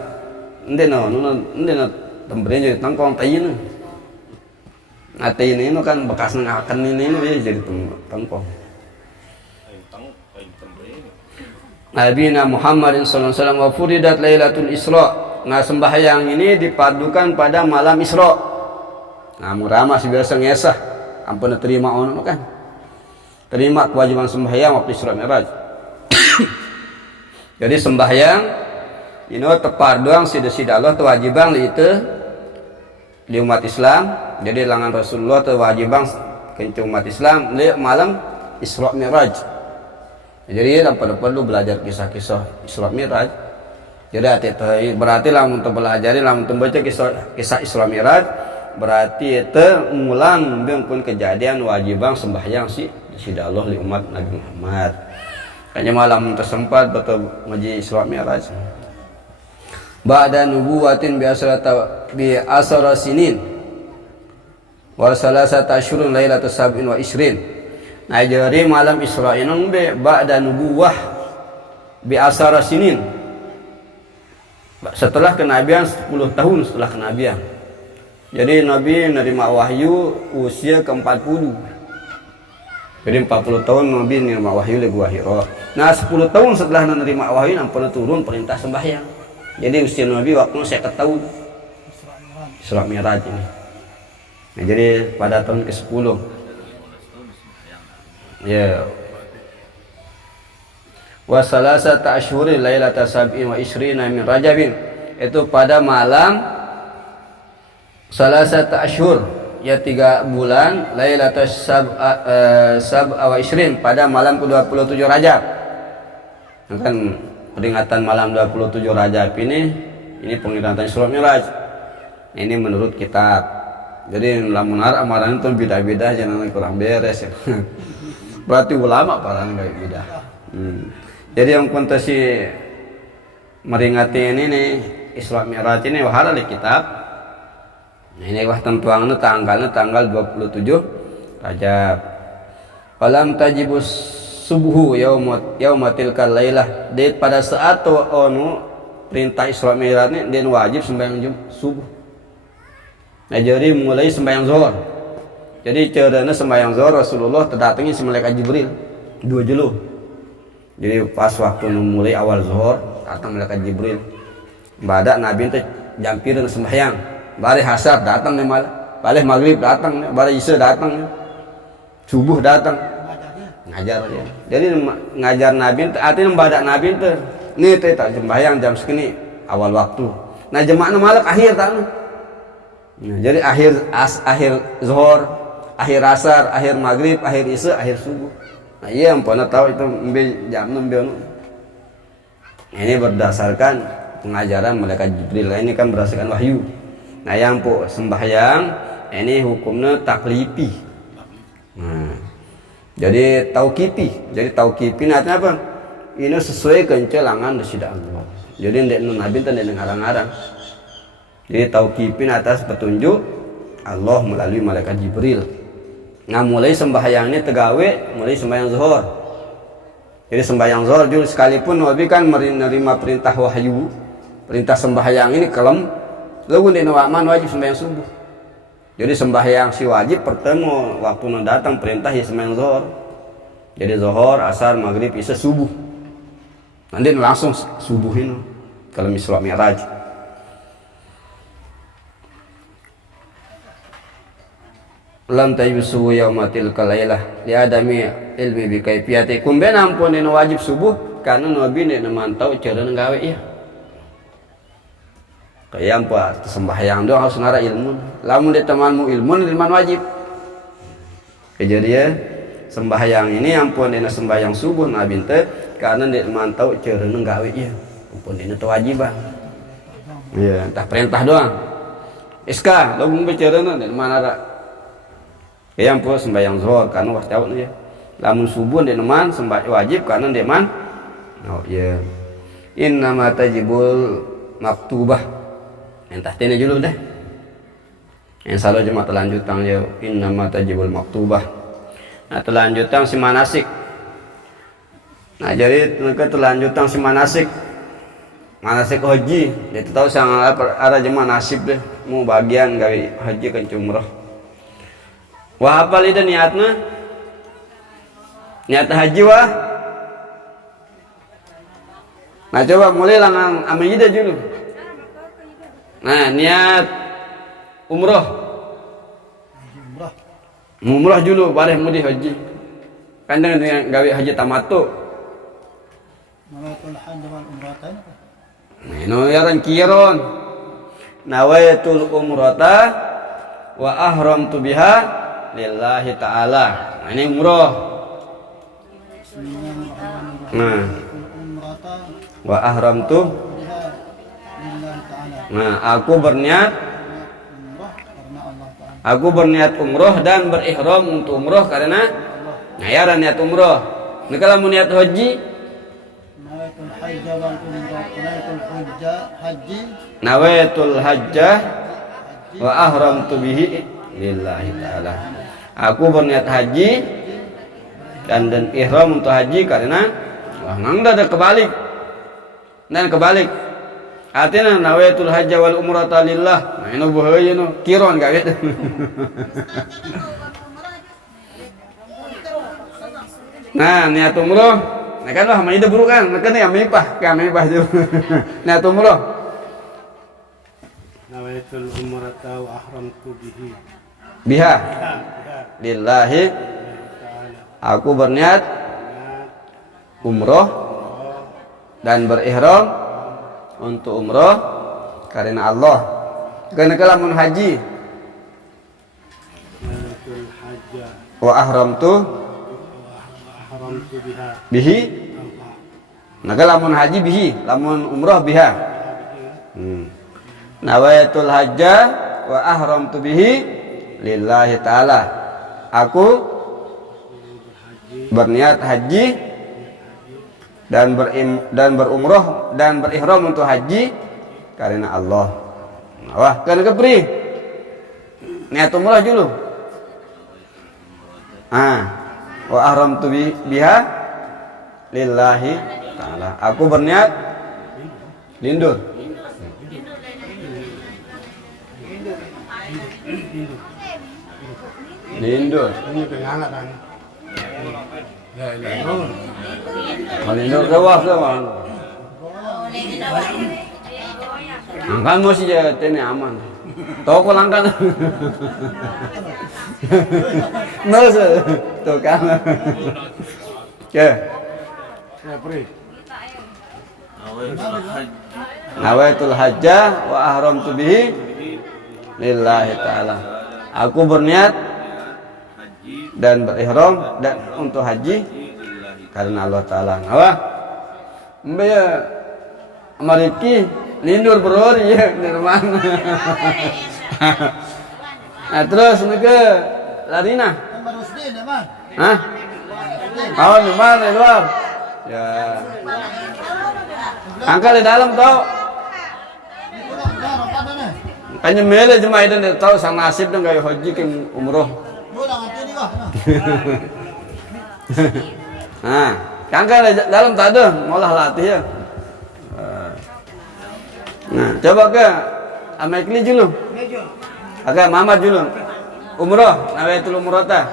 ende tembre jadi tangkong tayin. Ate ini kan bekas ngakan ini jadi tangkong. Nabi Muhammad sallallahu alaihi wasallam wa furidat Lailatul Isra. Nah sembahyang ini dipadukan pada malam Isra. Nah murama si biasa ngesah ampun terima ono kan. Terima kewajiban sembahyang waktu Isra Mi'raj. Jadi sembahyang ini terpaduang sida Allah kewajiban itu di umat Islam. Jadi langan Rasulullah kewajiban ke umat Islam di malam Isra Mi'raj. Jadi perlu belajar kisah-kisah Isra Mi'raj. Jadi berarti lah untuk belajar lah untuk baca kisah Isra Mi'raj berarti itu ngulang pun kejadian wajiban sembahyang sida Allah di umat Nabi Muhammad. Kayaknya malam tersempat betul ngaji Isra Mi'raj. Ba'da nubuwatin bi asara sinin wa salasata asyurun lailatul sab'in wa isrin. Nah jadi malam Isra ini ba'da nubuwah bi asara sinin. Setelah kenabian 10 tahun setelah kenabian. Jadi Nabi menerima wahyu usia ke-40. Jadi 40 tahun Nabi menerima wahyu di Gua Hira. Nah 10 tahun setelah menerima wahyu nampak turun perintah sembahyang. Jadi usia Nabi waktu saya ketahui Isra Mi'raj ini. Nah, jadi pada tahun ke-10 ya wa salasata asyhurin lailata sab'in wa ishrina min Rajabin, itu pada malam salasata asyhur ya 3 bulan lailata sab'a wa isrin pada malam ke-27 Rajab. Kan peringatan malam 27 Rajab ini peringatan Isra Mi'raj. Ini menurut kitab. Jadi lamun amaran itu beda-beda jangan kurang beres ya. Berarti ulama parang kayak beda. Jadi yang kontesi meringati ini nih Isra Mi'raj ini wahara di kitab. Nah, ini wah tentuannya tanggal 27 Rajab. Falam tajibus subuhu yaumatil kalailah. Jadi pada saat perintah Isra Mi'raj ini dia wajib sembahyang subuh. Nah jadi mulai sembahyang zuhur. Jadi caranya sembahyang zuhur Rasulullah terdatangi si malaikat Jibril 2 jelo. Jadi pas waktu mulai awal zuhur datang malaikat Jibril. Badak Nabi itu jampireun sembahyang. Bari hasar datang nih balik maghrib datang, bari isya datang, subuh datang. Ngajar dia. Jadi ngajar Nabi artinya badak Nabi itu nih tak sembahyang jam segini awal waktu. Nah jemaahnya malah akhir tak. Nah, jadi akhir zuhur, akhir asar, akhir maghrib, akhir isya, akhir subuh. Nah, iya ampun tahu itu jam 6. Ini berdasarkan pengajaran malaikat Jibril. Ini kan berdasarkan wahyu. Nah yang po sembahyang ini hukumnya taklifi. Nah, jadi tauqifi. Jadi tauqifi artinya apa? Ini sesuai kencelangan dari Allah. Jadi ndek nabi teh ndek ngarang-ngarang. Jadi tauqifi atas petunjuk Allah melalui malaikat Jibril. Nah mulai sembahyang ini tegawe mulai sembahyang zuhur. Jadi sembahyang zuhur juga sekalipun Nabi kan menerima perintah wahyu, perintah sembahyang ini kelem, lalu di nawaman wajib sembahyang subuh. Jadi sembahyang si wajib pertama waktu datang perintah ya sembahyang zuhur. Jadi zuhur, asar, maghrib, isya, subuh. Nanti langsung subuhin kalau Isra Mi'raj. Lam tayyusu yaumatil kalailah li adami ilmi bi kaifiyati kumben ampun dina wajib subuh karena nabi nek mantau cara nggawe ya kayak apa sembahyang doang harus ngara ilmu lamun de temanmu ilmu ilmu wajib kejadian sembahyang ini ampun dina sembahyang subuh nabi teh karena nek mantau cara nggawe ya ampun dina kewajiban iya entah perintah doang iska lamun bicara nek mana ada yang pun sembahyang zuhur karena was jauh ya. Lamun subuh dia neman sembahyang wajib karena dia man. Oh ya. Innama tajibul maktubah. Entah tene dulu deh. Yang salah cuma telanjutan ya. Innama tajibul maktubah. Nah telanjutan si manasik. Nah jadi telanjutan si manasik. Manasik haji. Dia tahu sangat ada jemaah nasib deh. Mau bagian gawe haji kan umrah. Wah apa lidah niatnya? Niat haji wah. Nah coba mulai langan amida dulu. Nah niat umroh. Umroh dulu boleh mudi haji. Kan dengan gawe haji tamattu. Nawaitul hajj wal umratan. Nah ini yaran kiron. Nawaitul umrata wa ahramtu biha lillahi ta'ala. Nah ini umroh. Nah wa ahramtu. Nah aku berniat umroh dan berihram untuk umroh karena ngayaran niat umroh. Nah kalau mau niat haji nawaitul hajjah wa ahramtu bihi lillahi ta'ala. Aku berniat haji dan ihram untuk haji karena wah nggak ada kebalik dan kebalik artinya nawaitul hajja wal umrata lillah. Nah ini bahaya no kiron gak gitu. Nah niat umroh nah kan lah itu buruk kan makanya yang mipah dulu. Niat umroh nawaitul umrata wa ahramtu biha lillahi aku berniat umroh dan berihram untuk umroh karena Allah karena kalamun haji wa ahramtu bihi nah kalamun haji bihi lamun umroh biha nawaitul hajja wa ahramtu bihi lillahi ta'ala. Aku berniat haji dan berumroh dan berihram untuk haji karena Allah. Wah, kan kepri. Niat umrah dulu. Wa ahramtu biha lillahi ta'ala. Aku berniat lindur. Lindur. Ini pengangat kan. Lindur kewah kewah. Angkan mesti jadi tene aman. Toko langkan. Nose to kan. Ke. Ya, Pri. Nawaitul hajja wa ahramtu bihi lillahi ta'ala. Aku berniat dan berihram dan untuk haji karena Allah Ta'ala. Apa? Mbak ya Amariki lindur berori ya dari mana? Nah terus ke Larina. Hah? Kawan di mana di luar? Ya. Angkat di dalam tau. Kanya mele jemaah itu tahu sang nasib dan gaya haji kan umroh. Nah, angkat di dalam tak ada, malah latih ya. Nah, coba ke Amekli dulu. Agak Mamat dulu. Umroh, nawaitul umroh ta.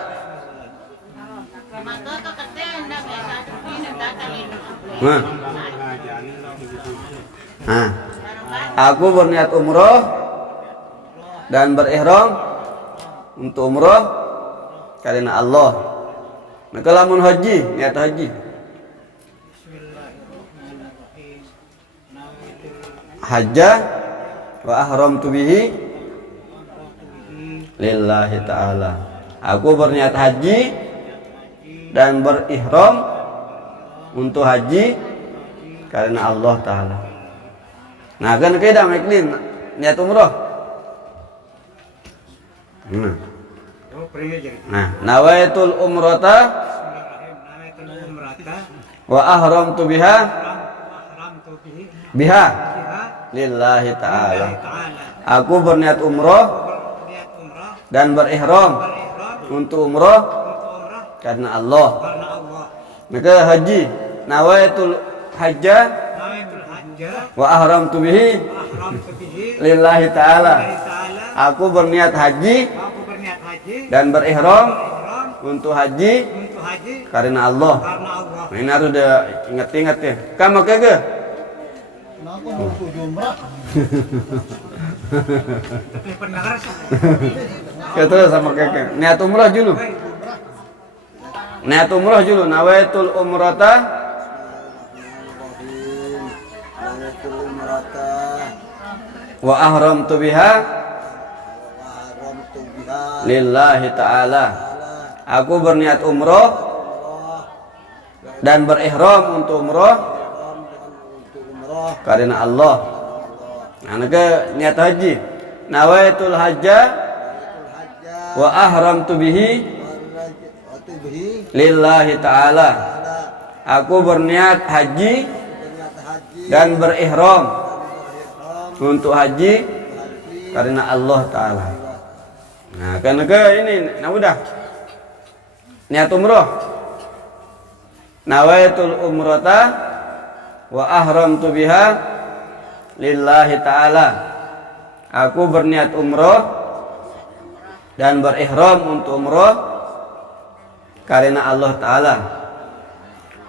Nah, aku berniat umroh dan berihram untuk umroh karena Allah. Nah, kalau mun haji, niat haji. Hajja wa ahramtu bihi lillahi ta'ala. Aku berniat haji dan berihram untuk haji karena Allah Ta'ala. Nah kan keda meklin niat umroh. Nah, nawaitul umrata wa ahramtu biha lillahi ta'ala. Aku berniat umroh dan berihram untuk umroh karena Allah. Maka haji, nawaitul hajja wa ahramtu bihi lillahi ta'ala. Aku berniat haji dan berihram untuk haji karena Allah. Nah, ini harus ingat-ingat ya. Kamu kagak? Kita sama kakek. Niat umrah dulu. Niat umrah dulu. Nawaitul umrata wa ahramtu biha lillahi ta'ala. Aku berniat umrah dan berihram untuk umrah karena Allah. Nah, niat haji. Nawaitul hajja wa ahramtu bihi lillahi ta'ala. Aku berniat haji dan berihram untuk haji karena Allah Ta'ala. Nah, karena ini, nah udah niat umroh. Nawaitul umrata wa ahramtu biha lillahi ta'ala. Aku berniat umroh dan berihram untuk umroh karena Allah Ta'ala.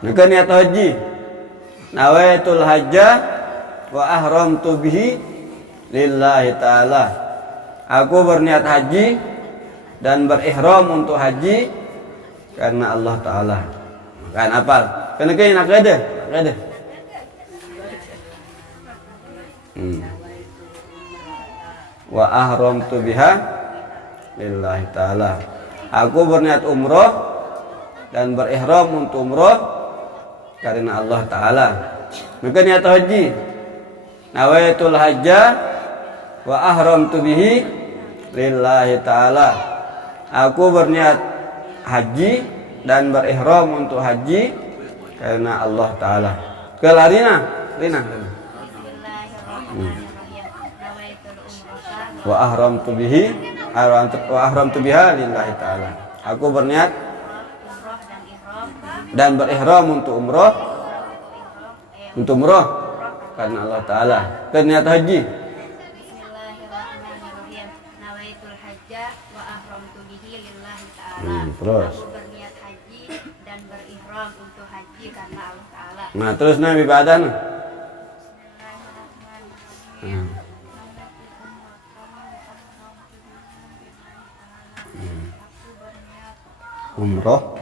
Maka niat haji. Nawaitul hajja wa ahramtu bihi lillahi ta'ala. Aku berniat haji dan berihram untuk haji karena Allah Ta'ala. Kan apal? Kena kaya nak ada? Ada. Wa ahramtu biha lillahi ta'ala. Aku berniat umroh dan berihram untuk umroh karena Allah Ta'ala. Maka niat haji. Nawaitul hajja wa ahramtu bihi lillahi ta'ala. Aku berniat haji dan berihram untuk haji karena Allah Ta'ala. Ke Larina. Wa ahramtu biha lillahi ta'ala. Aku berniat dan berihram untuk umroh karena Allah Ta'ala. Dan niat haji. Bismillahirrahmanirrahim. Nawaitul hajja wa ahramtu bihi lillahi ta'ala. Terus. Aku berniat haji dan berihram untuk haji karena Allah Ta'ala. Nah, terus nabi ibadah. Umroh.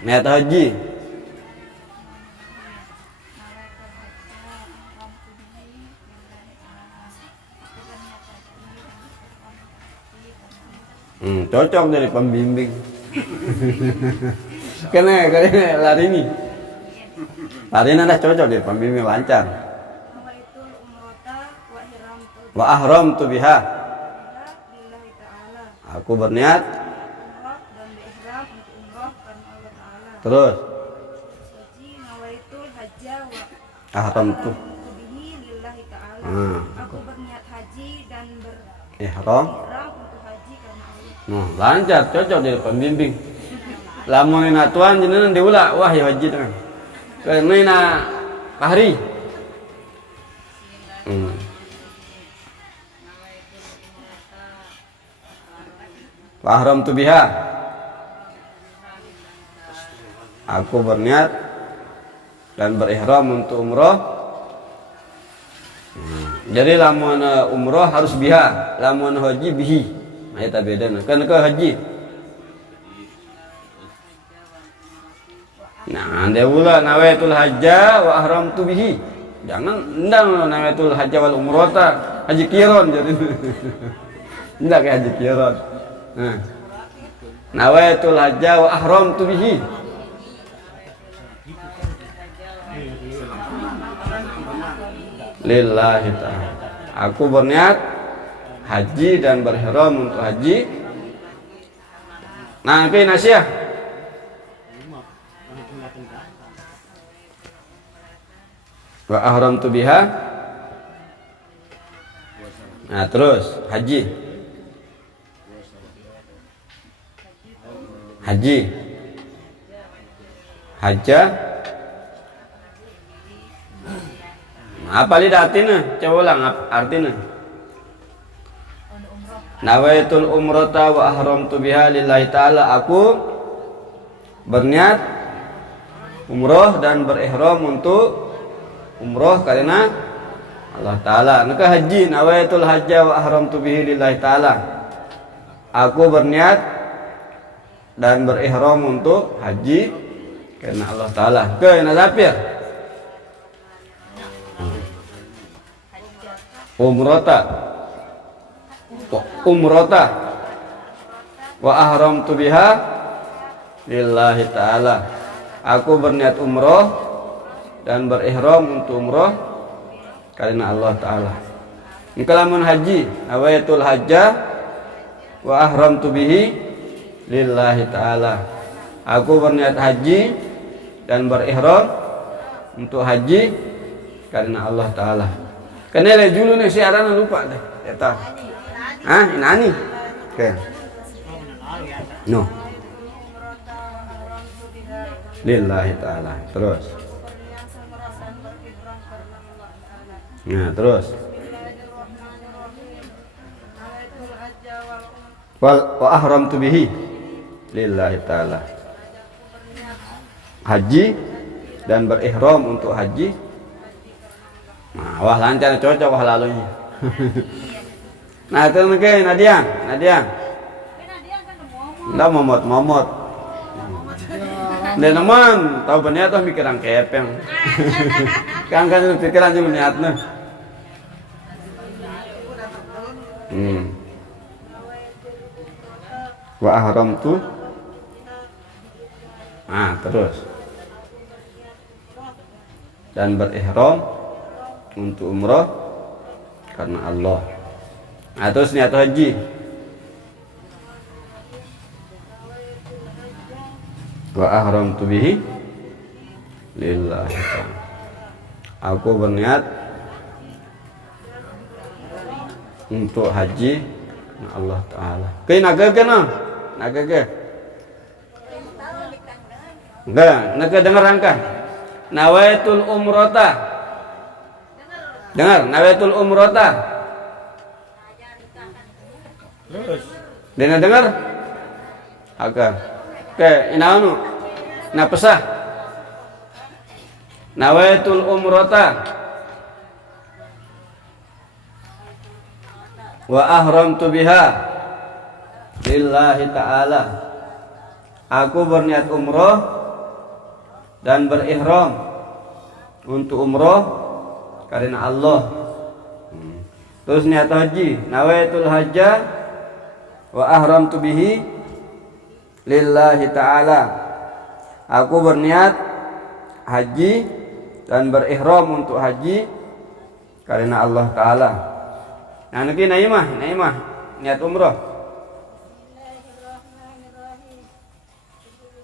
Niat haji. Cocok jadi pembimbing. Kena lari ini. Lari ini dah cocok jadi pembimbing lancar. Nawaitul umrata wa ihramtu Wa ahramtu biha. lillahi ta'ala. Aku berniat. Umrah dan berihram untuk umrah karena Allah Ta'ala. Terus Haji nawaitul hajja wa ahramtu bihi lillahi ta'ala. Hmm. Aku berniat haji dan berihram ihram. untuk haji karena Allah. Nah, lancar cocok jadi pembimbing. Lamun ina tuan jenengan diulah wah ya haji dengan. Karena ina pahri. Wa ahramtu biha. Aku berniat dan berihram untuk umroh. Jadi lamun umroh harus biha, lamun haji bihi. Nah, itu beda. Kan ke haji. Nah, dia pula nawaitul hajja wa ahramtu bihi. Jangan ndang nawaitul hajja wal umrata, haji kiron jadi. Ndak kayak haji kiron. Nah. Nawaitul hajja wa ahramtu bihi. Lillahi ta'ala. Aku berniat haji dan berihram untuk haji. Nah, ini nasiah. Wa ahramtu biha. Nah, terus haji. Haji. Hajjah. Apa lidah artinya? Coba ulang artinya. Nawaitul umrata wa ahramtu biha lillahi ta'ala. Aku berniat umroh dan berihram untuk umroh karena Allah Ta'ala. Maka haji, nawaitul hajja wa ahramtu bihi lillahi ta'ala. Aku berniat dan berihram untuk haji karena Allah Ta'ala. Ke Nazafir. Umrata wa ahramtu biha lillahi ta'ala. Aku berniat umroh dan berihram untuk umroh karena Allah Ta'ala. Kalamun haji, nawaitul hajja wa ahramtu bihi lillahi ta'ala. Aku berniat haji dan berihram untuk haji karena Allah Ta'ala. Karena dulu nih siaran lupa deh. Eta. Ah, inani. Oke. No. Lillahi ta'ala. Terus. Nah, terus. Wa ahramtu bihi lillahi ta'ala. Haji dan berihram untuk haji. Nah, wah lancar cocok wah lalunya. Nah, itu mungkin Nadia. Nggak momot. Dan teman, tahu benar tuh pikiran kepeng. Kan pikiran cuma niatnya. Wa ahramtu. Nah, terus. Dan berihram untuk umrah karena Allah. Nah, terus niat haji. Wa ahramtu bihi lillahi ta'ala. Aku berniat untuk haji karena Allah Ta'ala. Kau nagage. Enggak, naga dengar angka. Nawaitul umrata. Dengar, nawaitul umrata. Terus. Dengar? Agak. Oke, inaunu. Na pesah. Nawaitul umrata wa ahramtu biha lillahi ta'ala. Aku berniat umroh dan berihram untuk umroh karena Allah. Terus niat haji, nawaitul hajja wa ahramtu bihi lillahi ta'ala. Aku berniat haji dan berihram untuk haji karena Allah Ta'ala. Nah, niki naimah niat umrah.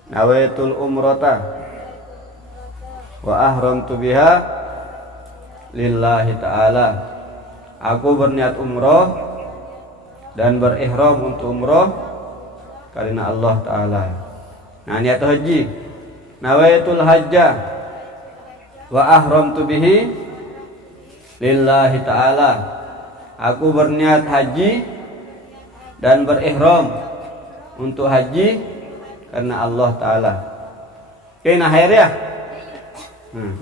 Nawaitul umrata wa ahramtu biha lillahi ta'ala. Aku berniat umrah dan berihram untuk umrah karena Allah Ta'ala. Nah, niat haji. Nawaitul hajjah wa ahramtu bihi lillahi ta'ala. Aku berniat haji dan berihram untuk haji karena Allah Ta'ala. Oke, nah akhir ya.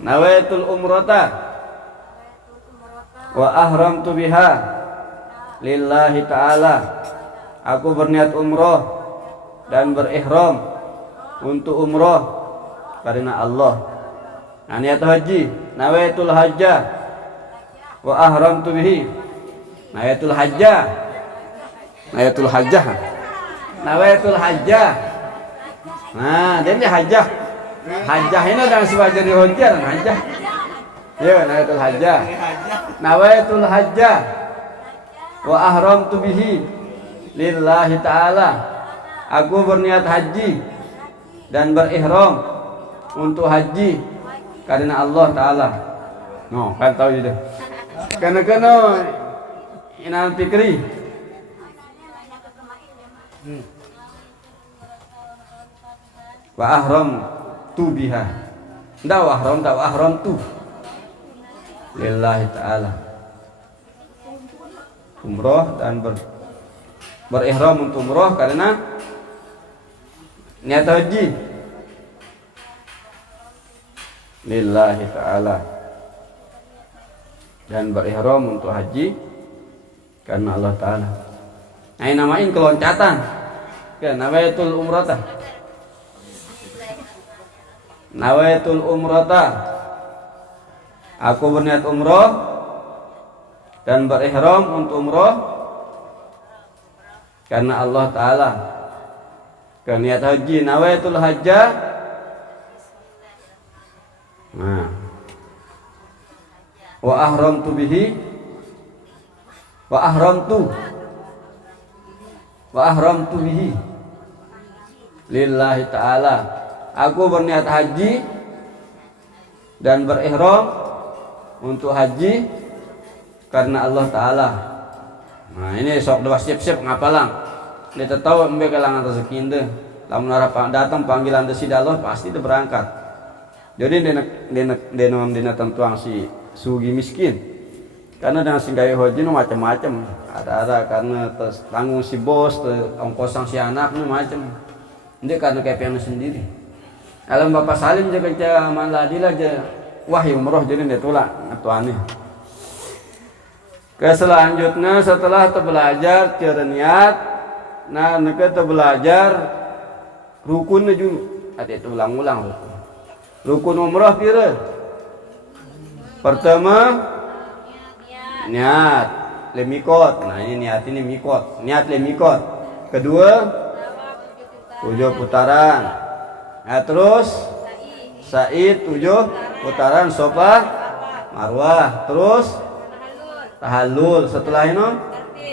Nawaitul umrata wa ahramtu biha lillahi ta'ala. Aku berniat umrah dan berihram untuk umrah karena Allah. Nah, niat haji. Nawaitul hajjah wa ahramtu bihi. Nawaitul hajjah. Nawaitul hajjah. Nawaitul hajjah. Nah, dia hajjah. Hajjah ini dan sebagai hujjah dan hajjah. Ya, nawaitul hajjah. Nawaitul hajjah wa ahramtu bihi lillahi ta'ala. Aku berniat haji dan berihram untuk haji karena Allah Ta'ala. No, kan tahu je. Kena inan fikri. Wa ahram tu biha. Ndak wa ahram tu lillahi ta'ala. Umrah dan berihram untuk umrah karena niat haji lillahi ta'ala, dan berihram untuk haji karena Allah Ta'ala. Nah, ini namain keloncatan. Kan nawaitul umrata. Nawaitul umrata. Aku berniat umrah dan berihram untuk umrah karena Allah Ta'ala. Kan niat haji. Nawaitul hajjah. Nah, wa ahramtu bihi wa ahramtu bihi lillahi ta'ala. Aku berniat haji dan berihram untuk haji karena Allah Ta'ala. Nah, ini sok doa siap-siap ngapalang. Dia tahu embe kalangan rezeki inde. Lamun datang panggilan desi Allah pasti dia berangkat. Jadi dina tentuang si sugi miskin. Karena dengan singgawi haji nu macam-macam. Ada karena tanggung si bos, ongkosan si anak nu macam. Ini karena kepianu sendiri. Kalau Bapak Salim jaga man ladilah je wahyu umroh jadi dia tolak atuannya. Selanjutnya setelah terbelajar cara niat, nah mereka terbelajar rukunnya dulu. Ada itu ulang-ulang rukun. Rukun umrah kira. Pertama niat lemikot. Nah, ini niat ini mikot. Niat lemikot. Kedua 7 putaran. Nah, terus sa'i 7 putaran Safa Marwah. Terus tahallul. Setelah itu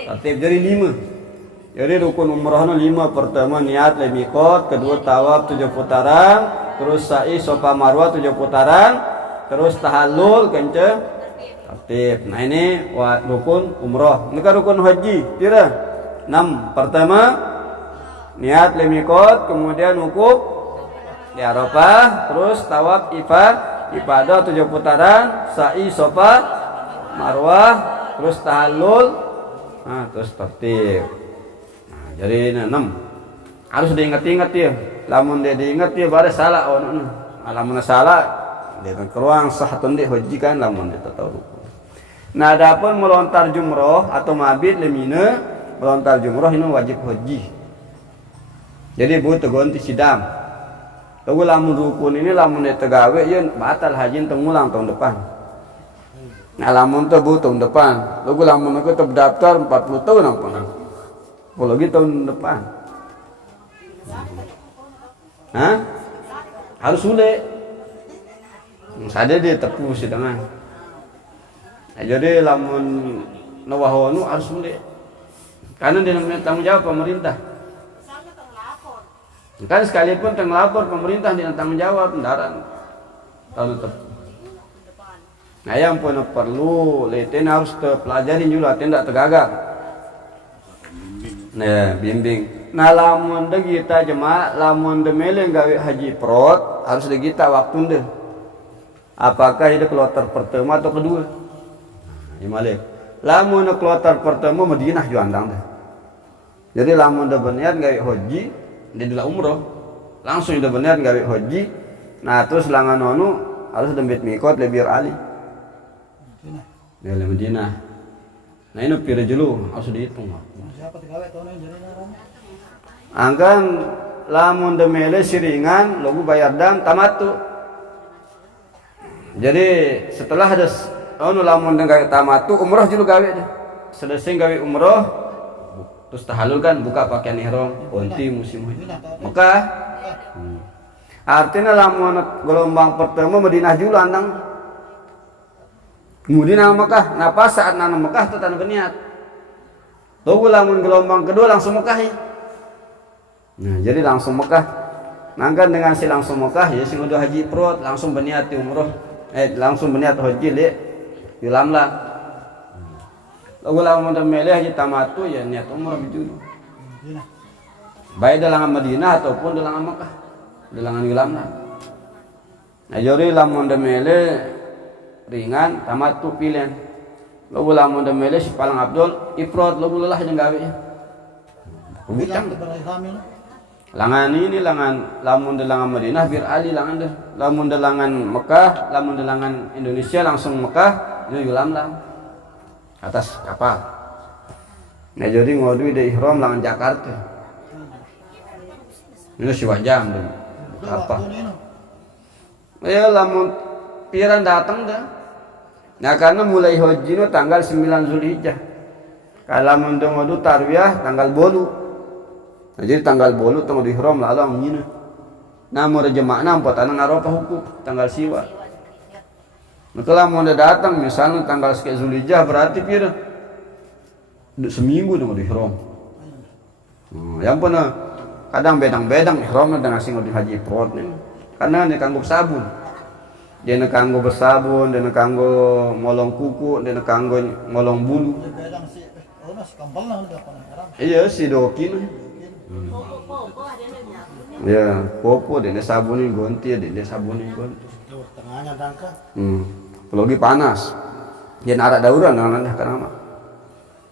tertib jadi 5. Jadi rukun umrah 5. Pertama niat lemikot, kedua tawaf 7 putaran, terus sa'i Safa Marwah 7 putaran, terus tahallul kenceng tertib. Nah, ini rukun umrah. Ini kan rukun haji kira 6. Pertama niat lemikot, kemudian wukuf di Arafah, terus tawaf ifadah 7 putaran, sa'i Safa Marwah, terus tahallul, nah terus tertib. Nah, jadi 6 harus diingat-ingat ya. Lamun dia diingat dia baru salah orang. Lamun salah dia keruang sah tunduk haji kan lamun dia tahu. Nah, adapun melontar jumroh atau mabit lemina, melontar jumroh ini wajib haji. Jadi butuh ganti sidam. Tahu lamun rukun ini lamun dia tegawe ya batal haji tengulang tahun depan. Nah, lamun tu tahun depan. Lalu lamun aku terdaftar 40 tahun apa? apalagi tahun depan. Hah? Harus sulit. Sadar dia tepu sidangan. Nah, jadi lamun nawahonu harus sulit. Karena dia namanya tanggung jawab pemerintah. Kan sekalipun lapor pemerintah dia tanggung jawab kendaraan tahun tepu. Nah yang pun perlu leten harus terpelajari juga, tidak tergagap. Nah bimbing. Nah lamun de kita jemaah, lamun de mele gawe haji prot harus de kita waktu de. Apakah itu kloter pertama atau kedua? Gimana? Lamun de kloter pertama Madinah juandang deh. Jadi lamun de berniat gawe haji, dia dulu umroh, langsung de berniat gawe haji. Nah terus langan onu harus dembit mikot lebih ali. Dari Madinah. Nah ini pira jelu harus dihitung. Siapa tigawe tahun ini jadi naran? Angkan lamun de mele siringan logu bayar dam tamatu. Jadi setelah ada lamun de gawe tamatu umroh jelu gawe deh. Selesai gawe umroh terus tahalul kan buka pakaian ihram ganti musim Mekah. Artinya lamun gelombang pertama Madinah julu andang. Kemudian nang Mekah, napa saat nang Mekah itu tanah berniat. Lalu lamun gelombang kedua langsung Mekah ya. Nah jadi langsung Mekah. Nangkan dengan si langsung Mekah ya si udah haji prot langsung berniat di umroh, langsung berniat haji le, yulamlah. Lalu lamun meleh haji tamatu ya niat umroh itu. Baik dalam Madinah ataupun dalam Mekah, dalam yulamlah. Nah jadi lamun meleh ringan tamat tu pilihan lalu lamun de mele si paling abdul ifrad lalu lelah jeung gawe butang langan ini langan lamun de langan Madinah bir ali langan de lamun de langan Mekah lamun de langan Indonesia langsung Mekah itu yulam lang atas kapal. Nah jadi ngodui de ihram langan Jakarta ini si wajam de apa ya lamun piran datang dah. Nah karena mulai haji no tanggal 9 Zulhijjah. Kalau mendomodu tarwiyah tanggal 8. Nah, jadi tanggal 8 tanggal ihram lalu ngina. Nah mau jemaah empat tanang Arafah hukum tanggal siwa. Nah kalau mau datang misalnya tanggal sekian Zulhijjah berarti pira? Seminggu tanggal ihram. Yang pun kadang bedang-bedang ihram dengan sing di haji prot nih. Karena ini kanggo sabun. Dia nak kanggo bersabun, dia nak kanggo molong kuku, dia nak kanggo molong bulu. Iya si dokin. Ya, popo dia nak sabunin gonti, dia sabunin gonti. Tengahnya dangka. Apalagi panas. Dia narak dauran dengan anda kenapa?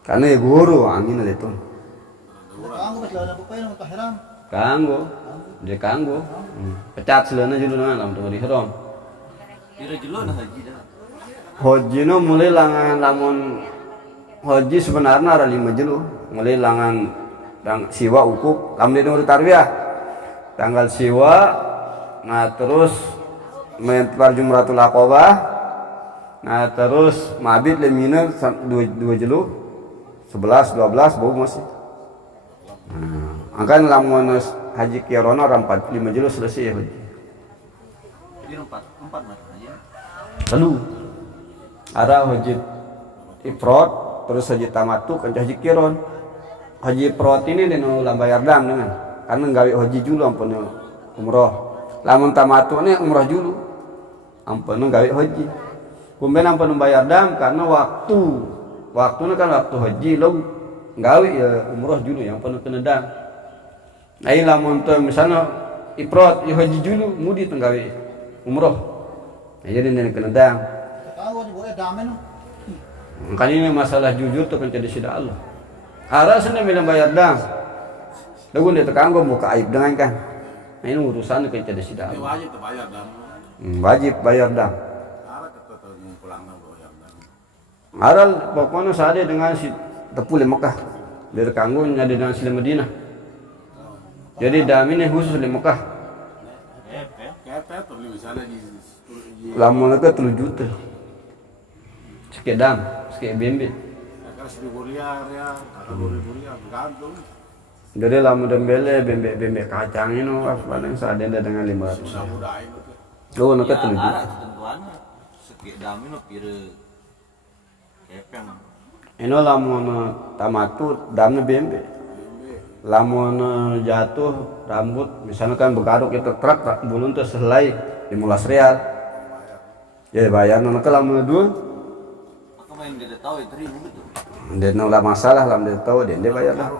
Karena ya guru angin ada itu. Kanggo selana pupai nang tahram. Kanggo, dia kanggo. Pecat selana julu nang lam tu di haram. Haji no mulai langan lamun haji sebenarnya ada 5 jelu mulai langan siwa ukuk lamun dia tarwiyah tanggal siwa. Nah terus mentar Jumratul Aqabah. Nah terus mabit lemina 2 jelu 11 12 bau masih. Angkan lamun haji kirono 45 jelu selesai ya haji. Jadi 4 mas. Lalu ada haji ifrad terus haji tamatu kan haji kiron. Haji ifrad ini dan ulah bayar dam dengan karena gawe haji dulu ampun umroh. Lamun tamatu ini umroh dulu ampun gawe haji. Kemudian ampun bayar dam karena waktunya kan waktu haji lo gawe ya umroh dulu yang pun kena dam. Nah ini lamun tu misalnya ifrad ya haji dulu mudi tenggawe umroh. Nah, jadi ini kena dam. Makanya ini masalah jujur tu kan jadi sida Allah. Harusnya bilang bayar dam. Lagu dia terkanggo muka aib dengan kan. Nah ini urusan kan jadi sida Allah. Wajib bayar dam. Wajib bayar dam. Aral pokoknya sadar dengan si tepul Mekah. Dia terkanggo nyadi dengan si Madinah. Jadi dam ini khusus di Mekah. Lamun itu 3 juta. Sekedam, sekebembe. Masih di Korea ya, kakak Korea gantung. Jadi lamu dembele bembek kacang ini paling sadenda dengan 500. Mudah itu. Oh, nak Ya, telu. arah ketentuannya sekik dami no pire kepeng. Ini lamun tamatu damna bembek. Lamun jatuh rambut misalnya kan begaruk itu truk bulun tuh selai 15 real. Ya bayar nak lamun dua. Maka main dia tahu itu ribu betul. Dia nolak masalah lamun dia tahu dia bayar lah.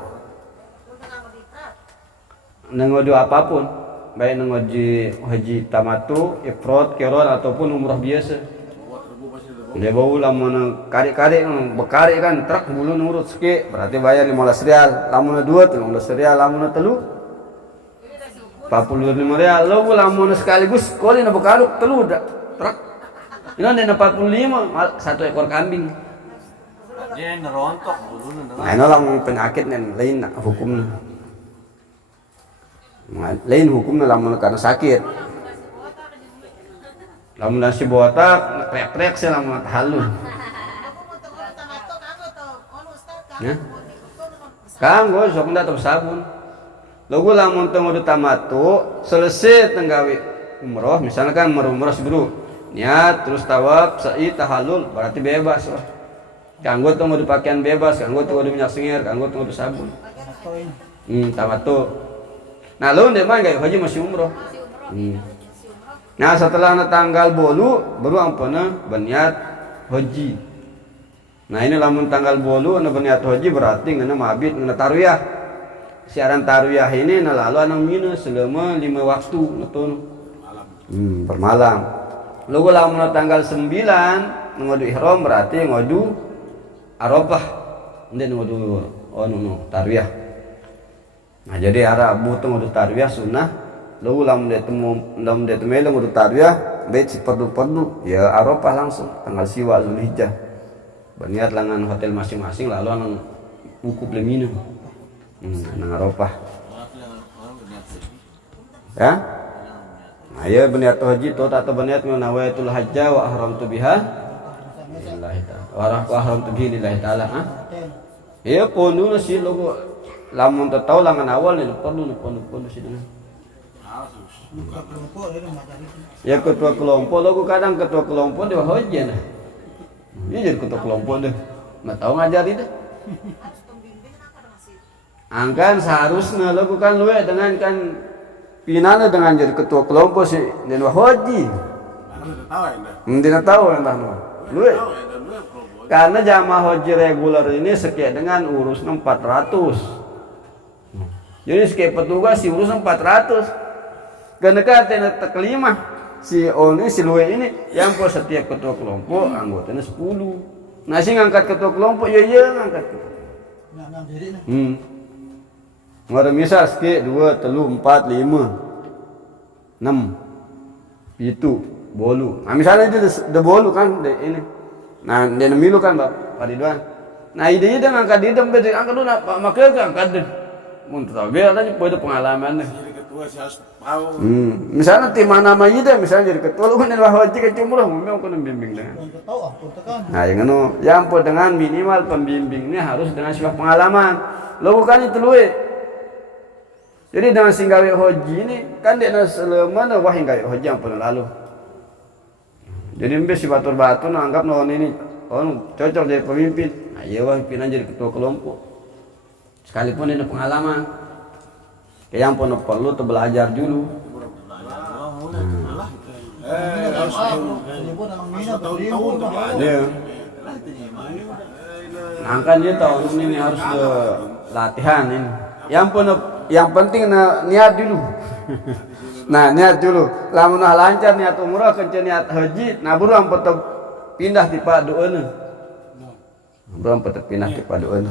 Nengodo apapun, baik nengoji haji tamatu, ifrad, qiran ataupun umrah biasa. Dia bawa lamun kari-kari bekari kan truk bulu nurut sikit berarti bayar 15 real. Lamun 2 15 real, lamun 3 45 real. Lo lamun sekaligus kali na bekaruk telu dak truk. Ini ada 45 satu ekor kambing. Dia nerontok dulu Nah, ini lamun penyakit yang lain hukum. Lain hukumnya lamun karena sakit. Lamun nasi botak teriak-teriak sih lamun halus. Ya. Kanggo sok ndak sabun. Lagu lamun teu ngadu tamatu selesai tenggawi umroh misalkan umroh sebelum niat terus tawaf sa'i tahallul berarti bebas lah. Kanggo teu ngadu pakaian bebas, kanggo teu ngadu minyak sengir, kanggo teu ngadu sabun. Tamatu. Nah, lu ndek mah haji masih umroh. Nah, setelah tanggal bolu baru ampuna berniat haji. Nah, ini lamun tanggal bolu anu berniat haji berarti ngana mabit ngana tarwiyah. Siaran tarwiyah ini na lalu anu minus selama 5 waktu ngetun. Bermalam. Lalu lamun tanggal 9 ngodu ihram berarti ngodu Arafah. Ndek ngodu tarwiyah. Nah jadi arah butuh ngudu tarwiyah sunnah. Lalu lamun dia temu ngudu tarwiyah, bet perdu ya Arafah langsung tanggal siwa Zulhijjah. Berniat langan hotel masing-masing lalu nang ukub leminum. Nang Arafah. Ya? Nah ya berniat haji to atau berniat nawaitul hajja wa ahramtu biha lillahi ta'ala. Wa ahramtu bihi lillahi ta'ala. Ya ponu sih logo lamun tahu langan awal ni perlu sih dengan. Ya ketua kelompok lo kadang ketua kelompok dia haji nah. Ini jadi ketua kelompok deh. Nggak tahu ngajari deh. Angkan seharusnya lo kan lu dengan kan pinana dengan jadi ketua kelompok sih dan haji. Tidak tahu entah lu. Karena jamaah haji reguler ini sekian dengan urus 400. Jadi sekian petugas si urus 400. Kenapa tena kelima si Oni si Luwe ini yang po setiap ketua kelompok anggotanya 10. Nah si ngangkat ketua kelompok ya ngangkat. Nah, diri nih. Ngada misal sekian 2, 3, 4, 5, 6. Itu bolu. Nah misalnya itu de bolu kan de ini. Nah dia milu kan Pak Ridwan. Nah ide ngangkat di tempat angkat dulu nak makanya angkat deh. Untuk tahu biar aja itu pengalaman deh. Jadi ketua sih harus tahu. Misalnya tim mana namanya deh, misalnya jadi ketua lu kan haji ke cumroh, memang kau bimbing dengan. Nah yang anu, yang po dengan minimal pembimbingnya harus dengan sifat pengalaman. Lo bukan itu lu. Jadi dengan singgawi haji ini kan dia selama wah hingga haji yang pernah lalu. Jadi mbak si batur anggap non ini, cocok jadi pemimpin. Nah iya wah pimpinan jadi ketua kelompok. Sekalipun ini pengalaman, yang pun perlu tuh belajar dulu. Iya. Nah kan dia tahun ini harus latihan ini. Yang penting niat dulu. Nah niat dulu. Lamun lancar niat umrah kencen niat haji, nah baru ampun pindah di padueun. Baru ampun pindah di padueun.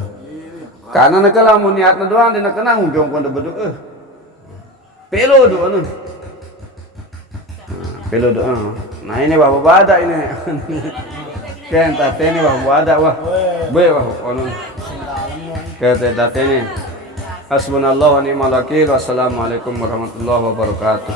Karena nak lamun niatna doang dina kena ngumpiong pun berdoa. Pelo doa. Pelo doa. Nah ini bapak bada ini. Kan tate ini bapak bada wah. Be wah kono. Kata tate ini. Hasbunallahu wa ni'mal wakil. Wassalamualaikum warahmatullahi wabarakatuh.